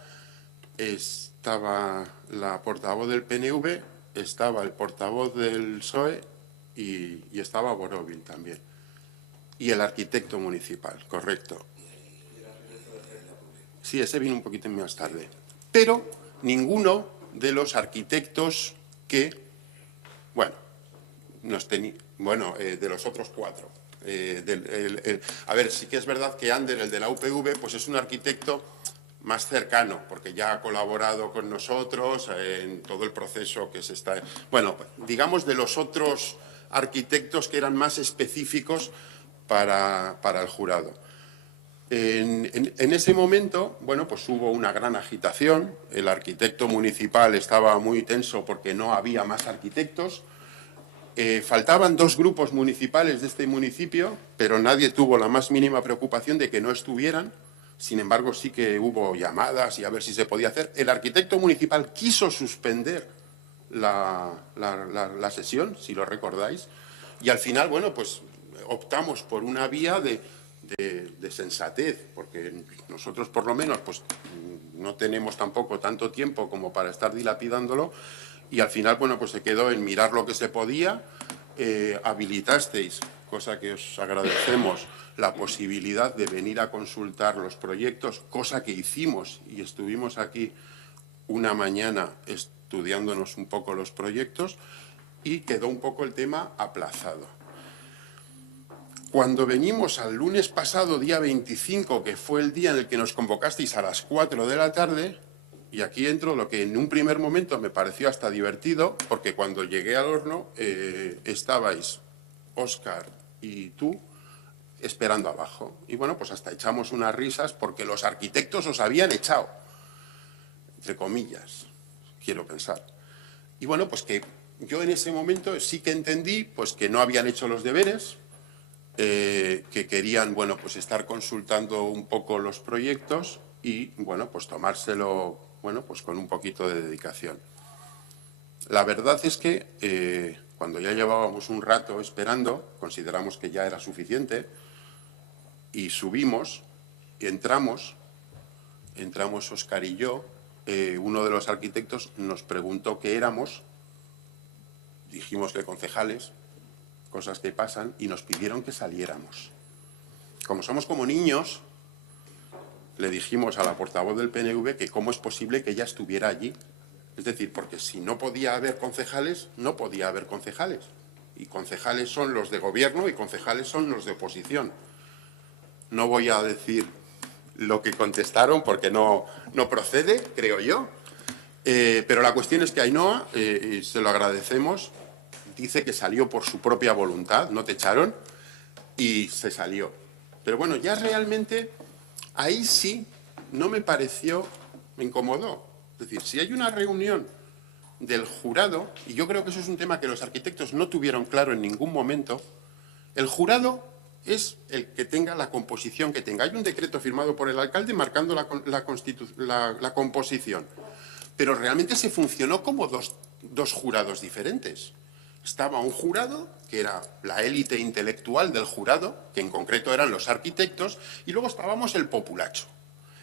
estaba la portavoz del PNV, estaba el portavoz del PSOE y estaba Borovil también. Y el arquitecto municipal, correcto. Sí, ese vino un poquito más tarde. Pero ninguno de los arquitectos que, bueno, de los otros 4. A ver, sí que es verdad que Ander, el de la UPV, pues es un arquitecto más cercano, porque ya ha colaborado con nosotros en todo el proceso que se está... Bueno, digamos de los otros arquitectos que eran más específicos para el jurado. En ese momento, bueno, pues hubo una gran agitación, el arquitecto municipal estaba muy tenso porque no había más arquitectos, faltaban 2 grupos municipales de este municipio, pero nadie tuvo la más mínima preocupación de que no estuvieran. Sin embargo, sí que hubo llamadas y a ver si se podía hacer. El arquitecto municipal quiso suspender la sesión, si lo recordáis, y al final, bueno, pues optamos por una vía de sensatez, porque nosotros por lo menos pues no tenemos tampoco tanto tiempo como para estar dilapidándolo, y al final, bueno, pues se quedó en mirar lo que se podía. Habilitasteis, cosa que os agradecemos, la posibilidad de venir a consultar los proyectos, cosa que hicimos y estuvimos aquí una mañana estudiándonos un poco los proyectos y quedó un poco el tema aplazado. Cuando venimos al lunes pasado, día 25, que fue el día en el que nos convocasteis a las 4 de la tarde, y aquí entro lo que en un primer momento me pareció hasta divertido, porque cuando llegué al horno estabais Óscar y tú esperando abajo. Y bueno, pues hasta echamos unas risas porque los arquitectos os habían echado, entre comillas, quiero pensar. Y bueno, pues que yo en ese momento sí que entendí pues que no habían hecho los deberes, que querían, bueno, pues estar consultando un poco los proyectos y, bueno, pues tomárselo, bueno, pues con un poquito de dedicación. La verdad es que cuando ya llevábamos un rato esperando, consideramos que ya era suficiente y subimos y entramos Óscar y yo, uno de los arquitectos nos preguntó qué éramos, dijimos que concejales, cosas que pasan, y nos pidieron que saliéramos. Como somos como niños, le dijimos a la portavoz del PNV que cómo es posible que ella estuviera allí. Es decir, porque si no podía haber concejales, no podía haber concejales. Y concejales son los de gobierno y concejales son los de oposición. No voy a decir lo que contestaron porque no procede, creo yo. Pero la cuestión es que Ainhoa, se lo agradecemos, dice que salió por su propia voluntad, no te echaron, y se salió. Pero bueno, ya realmente ahí sí no me pareció, me incomodó. Es decir, si hay una reunión del jurado, y yo creo que eso es un tema que los arquitectos no tuvieron claro en ningún momento, el jurado es el que tenga la composición que tenga. Hay un decreto firmado por el alcalde marcando la composición, pero realmente se funcionó como dos jurados diferentes. Estaba un jurado, que era la élite intelectual del jurado, que en concreto eran los arquitectos, y luego estábamos el populacho.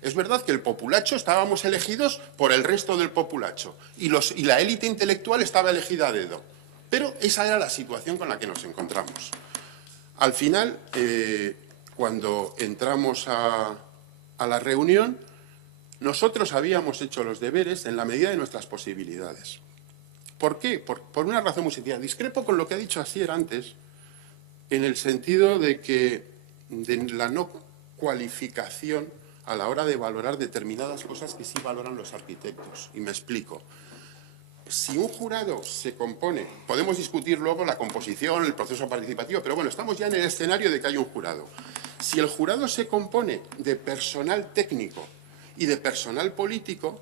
Es verdad que el populacho estábamos elegidos por el resto del populacho y la élite intelectual estaba elegida a dedo. Pero esa era la situación con la que nos encontramos. Al final, cuando entramos a la reunión, nosotros habíamos hecho los deberes en la medida de nuestras posibilidades. ¿Por qué? Por una razón muy sencilla. Discrepo con lo que ha dicho Asier antes, en el sentido de la no cualificación a la hora de valorar determinadas cosas que sí valoran los arquitectos. Y me explico. Si un jurado se compone, podemos discutir luego la composición, el proceso participativo, pero bueno, estamos ya en el escenario de que hay un jurado. Si el jurado se compone de personal técnico y de personal político,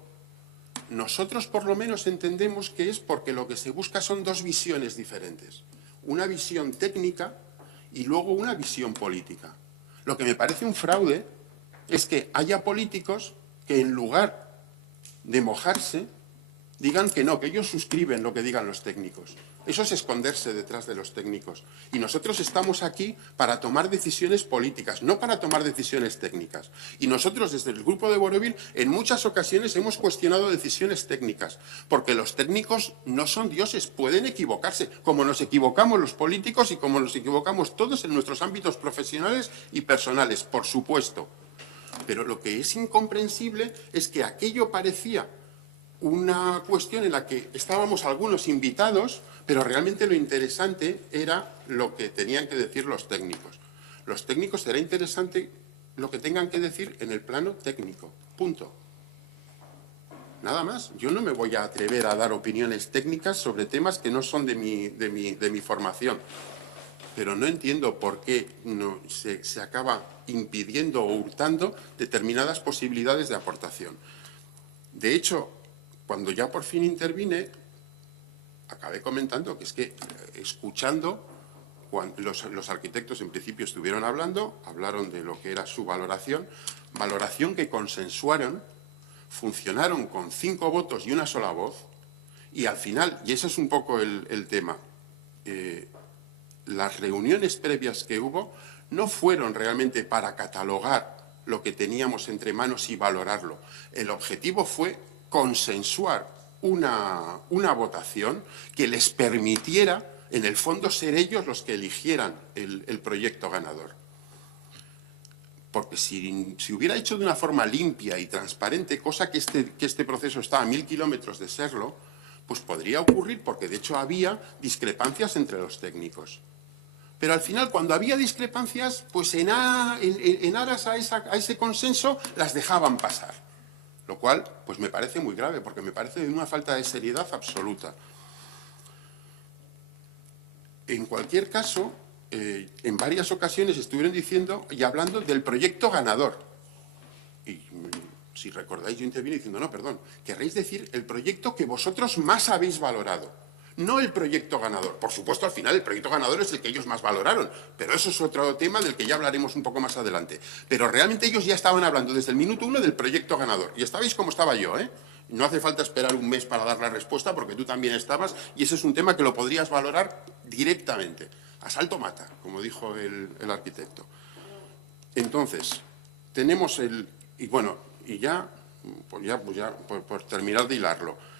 nosotros por lo menos entendemos que es porque lo que se busca son dos visiones diferentes. Una visión técnica y luego una visión política. Lo que me parece un fraude es que haya políticos que en lugar de mojarse digan que no, que ellos suscriben lo que digan los técnicos. Eso es esconderse detrás de los técnicos. Y nosotros estamos aquí para tomar decisiones políticas, no para tomar decisiones técnicas. Y nosotros desde el Grupo de Borobil en muchas ocasiones hemos cuestionado decisiones técnicas, porque los técnicos no son dioses, pueden equivocarse, como nos equivocamos los políticos y como nos equivocamos todos en nuestros ámbitos profesionales y personales, por supuesto. Pero lo que es incomprensible es que aquello parecía una cuestión en la que estábamos algunos invitados, pero realmente lo interesante era lo que tenían que decir los técnicos. Los técnicos será interesante lo que tengan que decir en el plano técnico. Punto. Nada más. Yo no me voy a atrever a dar opiniones técnicas sobre temas que no son de mi formación. Pero no entiendo por qué se acaba impidiendo o hurtando determinadas posibilidades de aportación. De hecho, cuando ya por fin intervine, acabé comentando que es que, escuchando, los arquitectos en principio estuvieron hablando, hablaron de lo que era su valoración que consensuaron, funcionaron con 5 votos y una sola voz, y al final, y ese es un poco el tema, las reuniones previas que hubo no fueron realmente para catalogar lo que teníamos entre manos y valorarlo. El objetivo fue consensuar una votación que les permitiera, en el fondo, ser ellos los que eligieran el proyecto ganador. Porque si hubiera hecho de una forma limpia y transparente, cosa que este proceso está a 1000 kilómetros de serlo, pues podría ocurrir, porque de hecho había discrepancias entre los técnicos. Pero al final, cuando había discrepancias, pues en aras a ese consenso las dejaban pasar. Lo cual, pues me parece muy grave, porque me parece de una falta de seriedad absoluta. En cualquier caso, en varias ocasiones estuvieron diciendo y hablando del proyecto ganador. Y si recordáis, yo intervine diciendo, no, perdón, querréis decir el proyecto que vosotros más habéis valorado. No el proyecto ganador. Por supuesto, al final el proyecto ganador es el que ellos más valoraron, pero eso es otro tema del que ya hablaremos un poco más adelante. Pero realmente ellos ya estaban hablando desde el minuto 1 del proyecto ganador. Y estabais como estaba yo, ¿eh? No hace falta esperar un mes para dar la respuesta, porque tú también estabas, y ese es un tema que lo podrías valorar directamente. A salto mata, como dijo el arquitecto. Entonces, tenemos y bueno, y ya por terminar de hilarlo,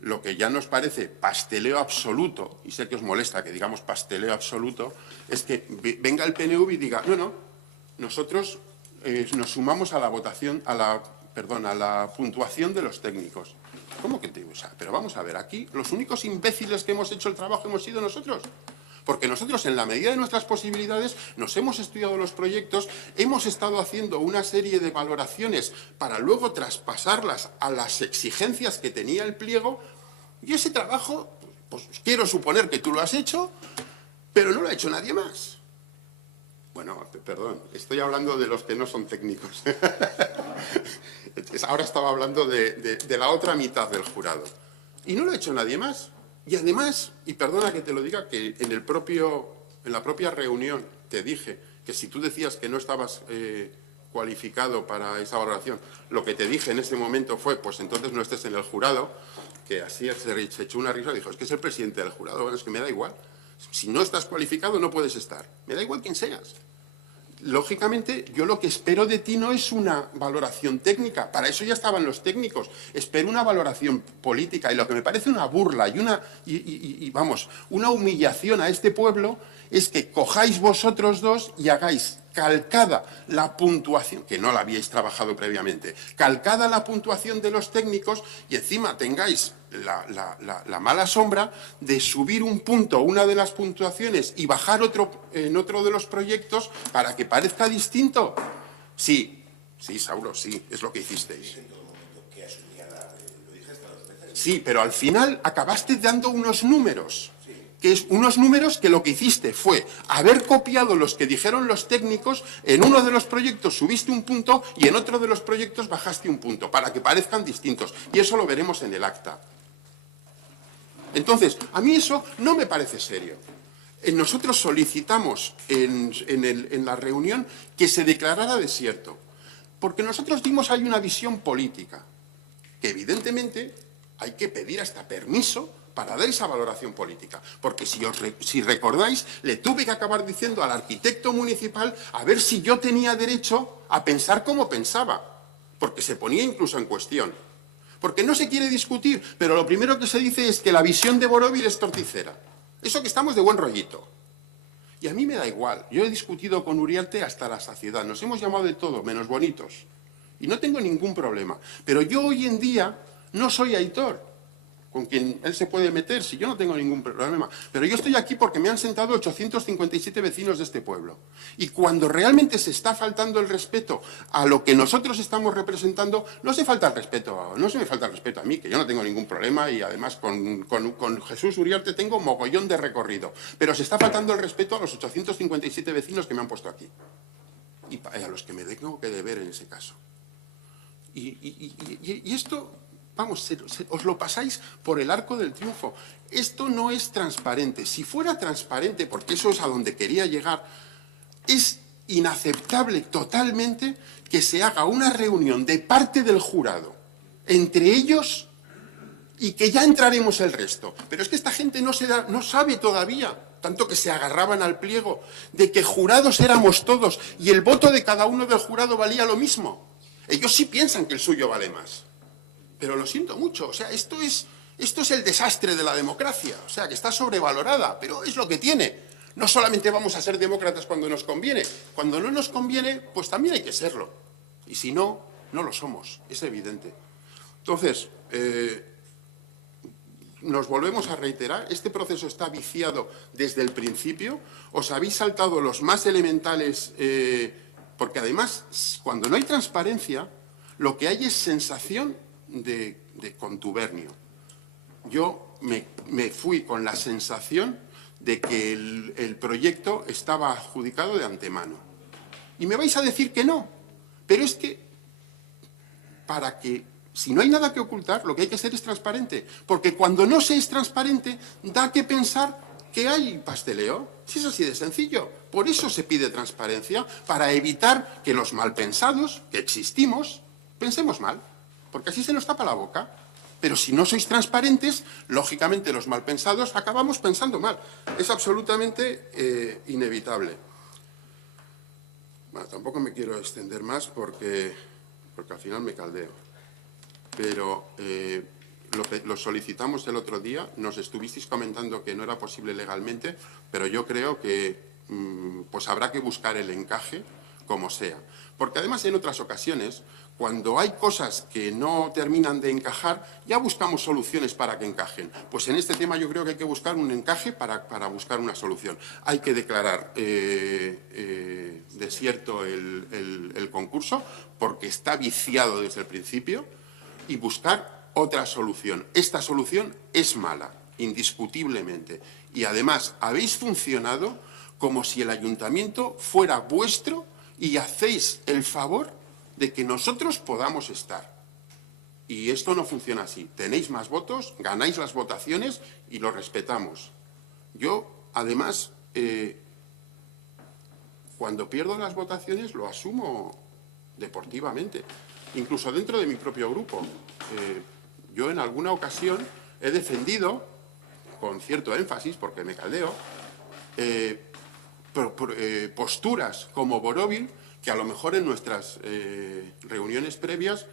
lo que ya nos parece pasteleo absoluto, y sé que os molesta que digamos pasteleo absoluto, es que venga el PNV y diga, no, nosotros nos sumamos a la votación, a la puntuación de los técnicos. ¿Cómo que te usa? Pero vamos a ver, aquí los únicos imbéciles que hemos hecho el trabajo hemos sido nosotros. Porque nosotros, en la medida de nuestras posibilidades, nos hemos estudiado los proyectos, hemos estado haciendo una serie de valoraciones para luego traspasarlas a las exigencias que tenía el pliego, y ese trabajo, pues quiero suponer que tú lo has hecho, pero no lo ha hecho nadie más. Bueno, perdón, estoy hablando de los que no son técnicos. Ahora estaba hablando de la otra mitad del jurado. Y no lo ha hecho nadie más. Y además, y perdona que te lo diga, que en la propia reunión te dije que si tú decías que no estabas cualificado para esa valoración, lo que te dije en ese momento fue, pues entonces no estés en el jurado, que así se echó una risa y dijo, es que es el presidente del jurado, bueno, es que me da igual. Si no estás cualificado no puedes estar. Me da igual quién seas. Lógicamente, yo lo que espero de ti no es una valoración técnica. Para eso ya estaban los técnicos. Espero una valoración política. Y lo que me parece una burla y vamos, una humillación a este pueblo es que cojáis vosotros dos y hagáis calcada la puntuación, que no la habíais trabajado previamente, calcada la puntuación de los técnicos y encima tengáis la mala sombra de subir un punto, una de las puntuaciones, y bajar en otro de los proyectos para que parezca distinto. Sí, Sauro, sí, es lo que hicisteis. Sí, pero al final acabaste dando unos números. Unos números que lo que hiciste fue haber copiado los que dijeron los técnicos, en uno de los proyectos subiste un punto y en otro de los proyectos bajaste un punto, para que parezcan distintos. Y eso lo veremos en el acta. Entonces, a mí eso no me parece serio. Nosotros solicitamos en la reunión que se declarara desierto, porque nosotros dimos ahí una visión política, que evidentemente hay que pedir hasta permiso para dar esa valoración política. Porque si recordáis, le tuve que acabar diciendo al arquitecto municipal a ver si yo tenía derecho a pensar como pensaba, porque se ponía incluso en cuestión. Porque no se quiere discutir, pero lo primero que se dice es que la visión de Borovil es torticera. Eso que estamos de buen rollito. Y a mí me da igual. Yo he discutido con Uriarte hasta la saciedad. Nos hemos llamado de todo, menos bonitos. Y no tengo ningún problema. Pero yo hoy en día no soy Aitor, con quien él se puede meter, si yo no tengo ningún problema. Pero yo estoy aquí porque me han sentado 857 vecinos de este pueblo. Y cuando realmente se está faltando el respeto a lo que nosotros estamos representando, no se me falta el respeto a mí, que yo no tengo ningún problema y además con Jesús Uriarte tengo mogollón de recorrido. Pero se está faltando el respeto a los 857 vecinos que me han puesto aquí. Y a los que me tengo que deber en ese caso. Y esto... Vamos, os lo pasáis por el arco del triunfo. Esto no es transparente. Si fuera transparente, porque eso es a donde quería llegar, es inaceptable totalmente que se haga una reunión de parte del jurado entre ellos y que ya entraremos el resto. Pero es que esta gente no sabe todavía, tanto que se agarraban al pliego, de que jurados éramos todos y el voto de cada uno del jurado valía lo mismo. Ellos sí piensan que el suyo vale más. Pero lo siento mucho, o sea, esto es el desastre de la democracia, o sea, que está sobrevalorada, pero es lo que tiene. No solamente vamos a ser demócratas cuando nos conviene, cuando no nos conviene, pues también hay que serlo. Y si no, no lo somos, es evidente. Entonces, nos volvemos a reiterar, este proceso está viciado desde el principio, os habéis saltado los más elementales, porque además, cuando no hay transparencia, lo que hay es sensación de contubernio. Yo me fui con la sensación de que el proyecto estaba adjudicado de antemano. Y me vais a decir que no, pero es que si no hay nada que ocultar, lo que hay que ser es transparente, porque cuando no se es transparente, da que pensar que hay pasteleo. Si es así de sencillo. Por eso se pide transparencia, para evitar que los malpensados, que existimos, pensemos mal. Porque así se nos tapa la boca. Pero si no sois transparentes, lógicamente los malpensados acabamos pensando mal. Es absolutamente inevitable. Bueno, tampoco me quiero extender más porque al final me caldeo. Pero lo solicitamos el otro día, nos estuvisteis comentando que no era posible legalmente, pero yo creo que pues habrá que buscar el encaje como sea. Porque además en otras ocasiones, cuando hay cosas que no terminan de encajar, ya buscamos soluciones para que encajen. Pues en este tema yo creo que hay que buscar un encaje para buscar una solución. Hay que declarar desierto el concurso, porque está viciado desde el principio, y buscar otra solución. Esta solución es mala, indiscutiblemente. Y además habéis funcionado como si el ayuntamiento fuera vuestro y hacéis el favor de que nosotros podamos estar. Y esto no funciona así. Tenéis más votos, ganáis las votaciones y lo respetamos. Yo, además, cuando pierdo las votaciones lo asumo deportivamente, incluso dentro de mi propio grupo. Yo en alguna ocasión he defendido, con cierto énfasis, porque me caldeo, posturas como Borovil, que a lo mejor en nuestras reuniones previas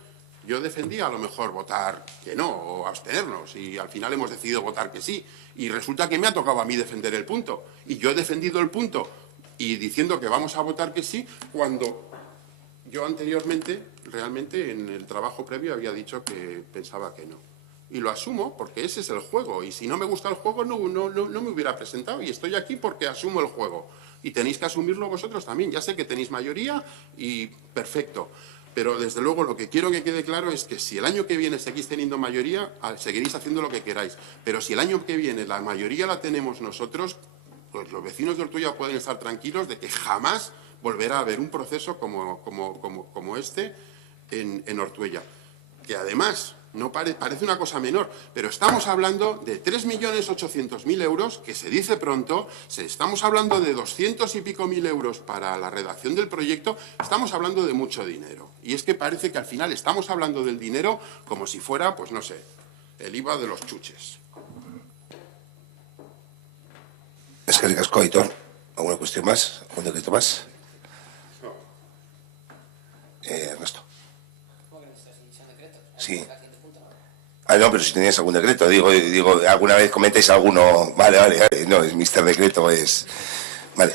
yo defendía a lo mejor votar que no o abstenernos, y al final hemos decidido votar que sí, y resulta que me ha tocado a mí defender el punto, y yo he defendido el punto y diciendo que vamos a votar que sí, cuando yo anteriormente, realmente en el trabajo previo había dicho que pensaba que no. Y lo asumo porque ese es el juego, y si no me gusta el juego no me hubiera presentado, y estoy aquí porque asumo el juego. Y tenéis que asumirlo vosotros también. Ya sé que tenéis mayoría y perfecto. Pero desde luego lo que quiero que quede claro es que si el año que viene seguís teniendo mayoría, seguiréis haciendo lo que queráis. Pero si el año que viene la mayoría la tenemos nosotros, pues los vecinos de Ortuella pueden estar tranquilos de que jamás volverá a haber un proceso como este en Ortuella. Que además no parece una cosa menor, pero estamos hablando de 3.800.000 euros, que se dice pronto, estamos hablando de 200 y pico mil euros para la redacción del proyecto, estamos hablando de mucho dinero. Y es que parece que al final estamos hablando del dinero como si fuera, pues no sé, el IVA de los chuches. Eskerrik asko, Aitor. ¿Alguna cuestión más? ¿Algún decreto más? Ernesto. Sí. Ah, no, pero si tenías algún decreto, digo, alguna vez comentáis alguno. Vale, no, es Mr. Decreto, es... Vale.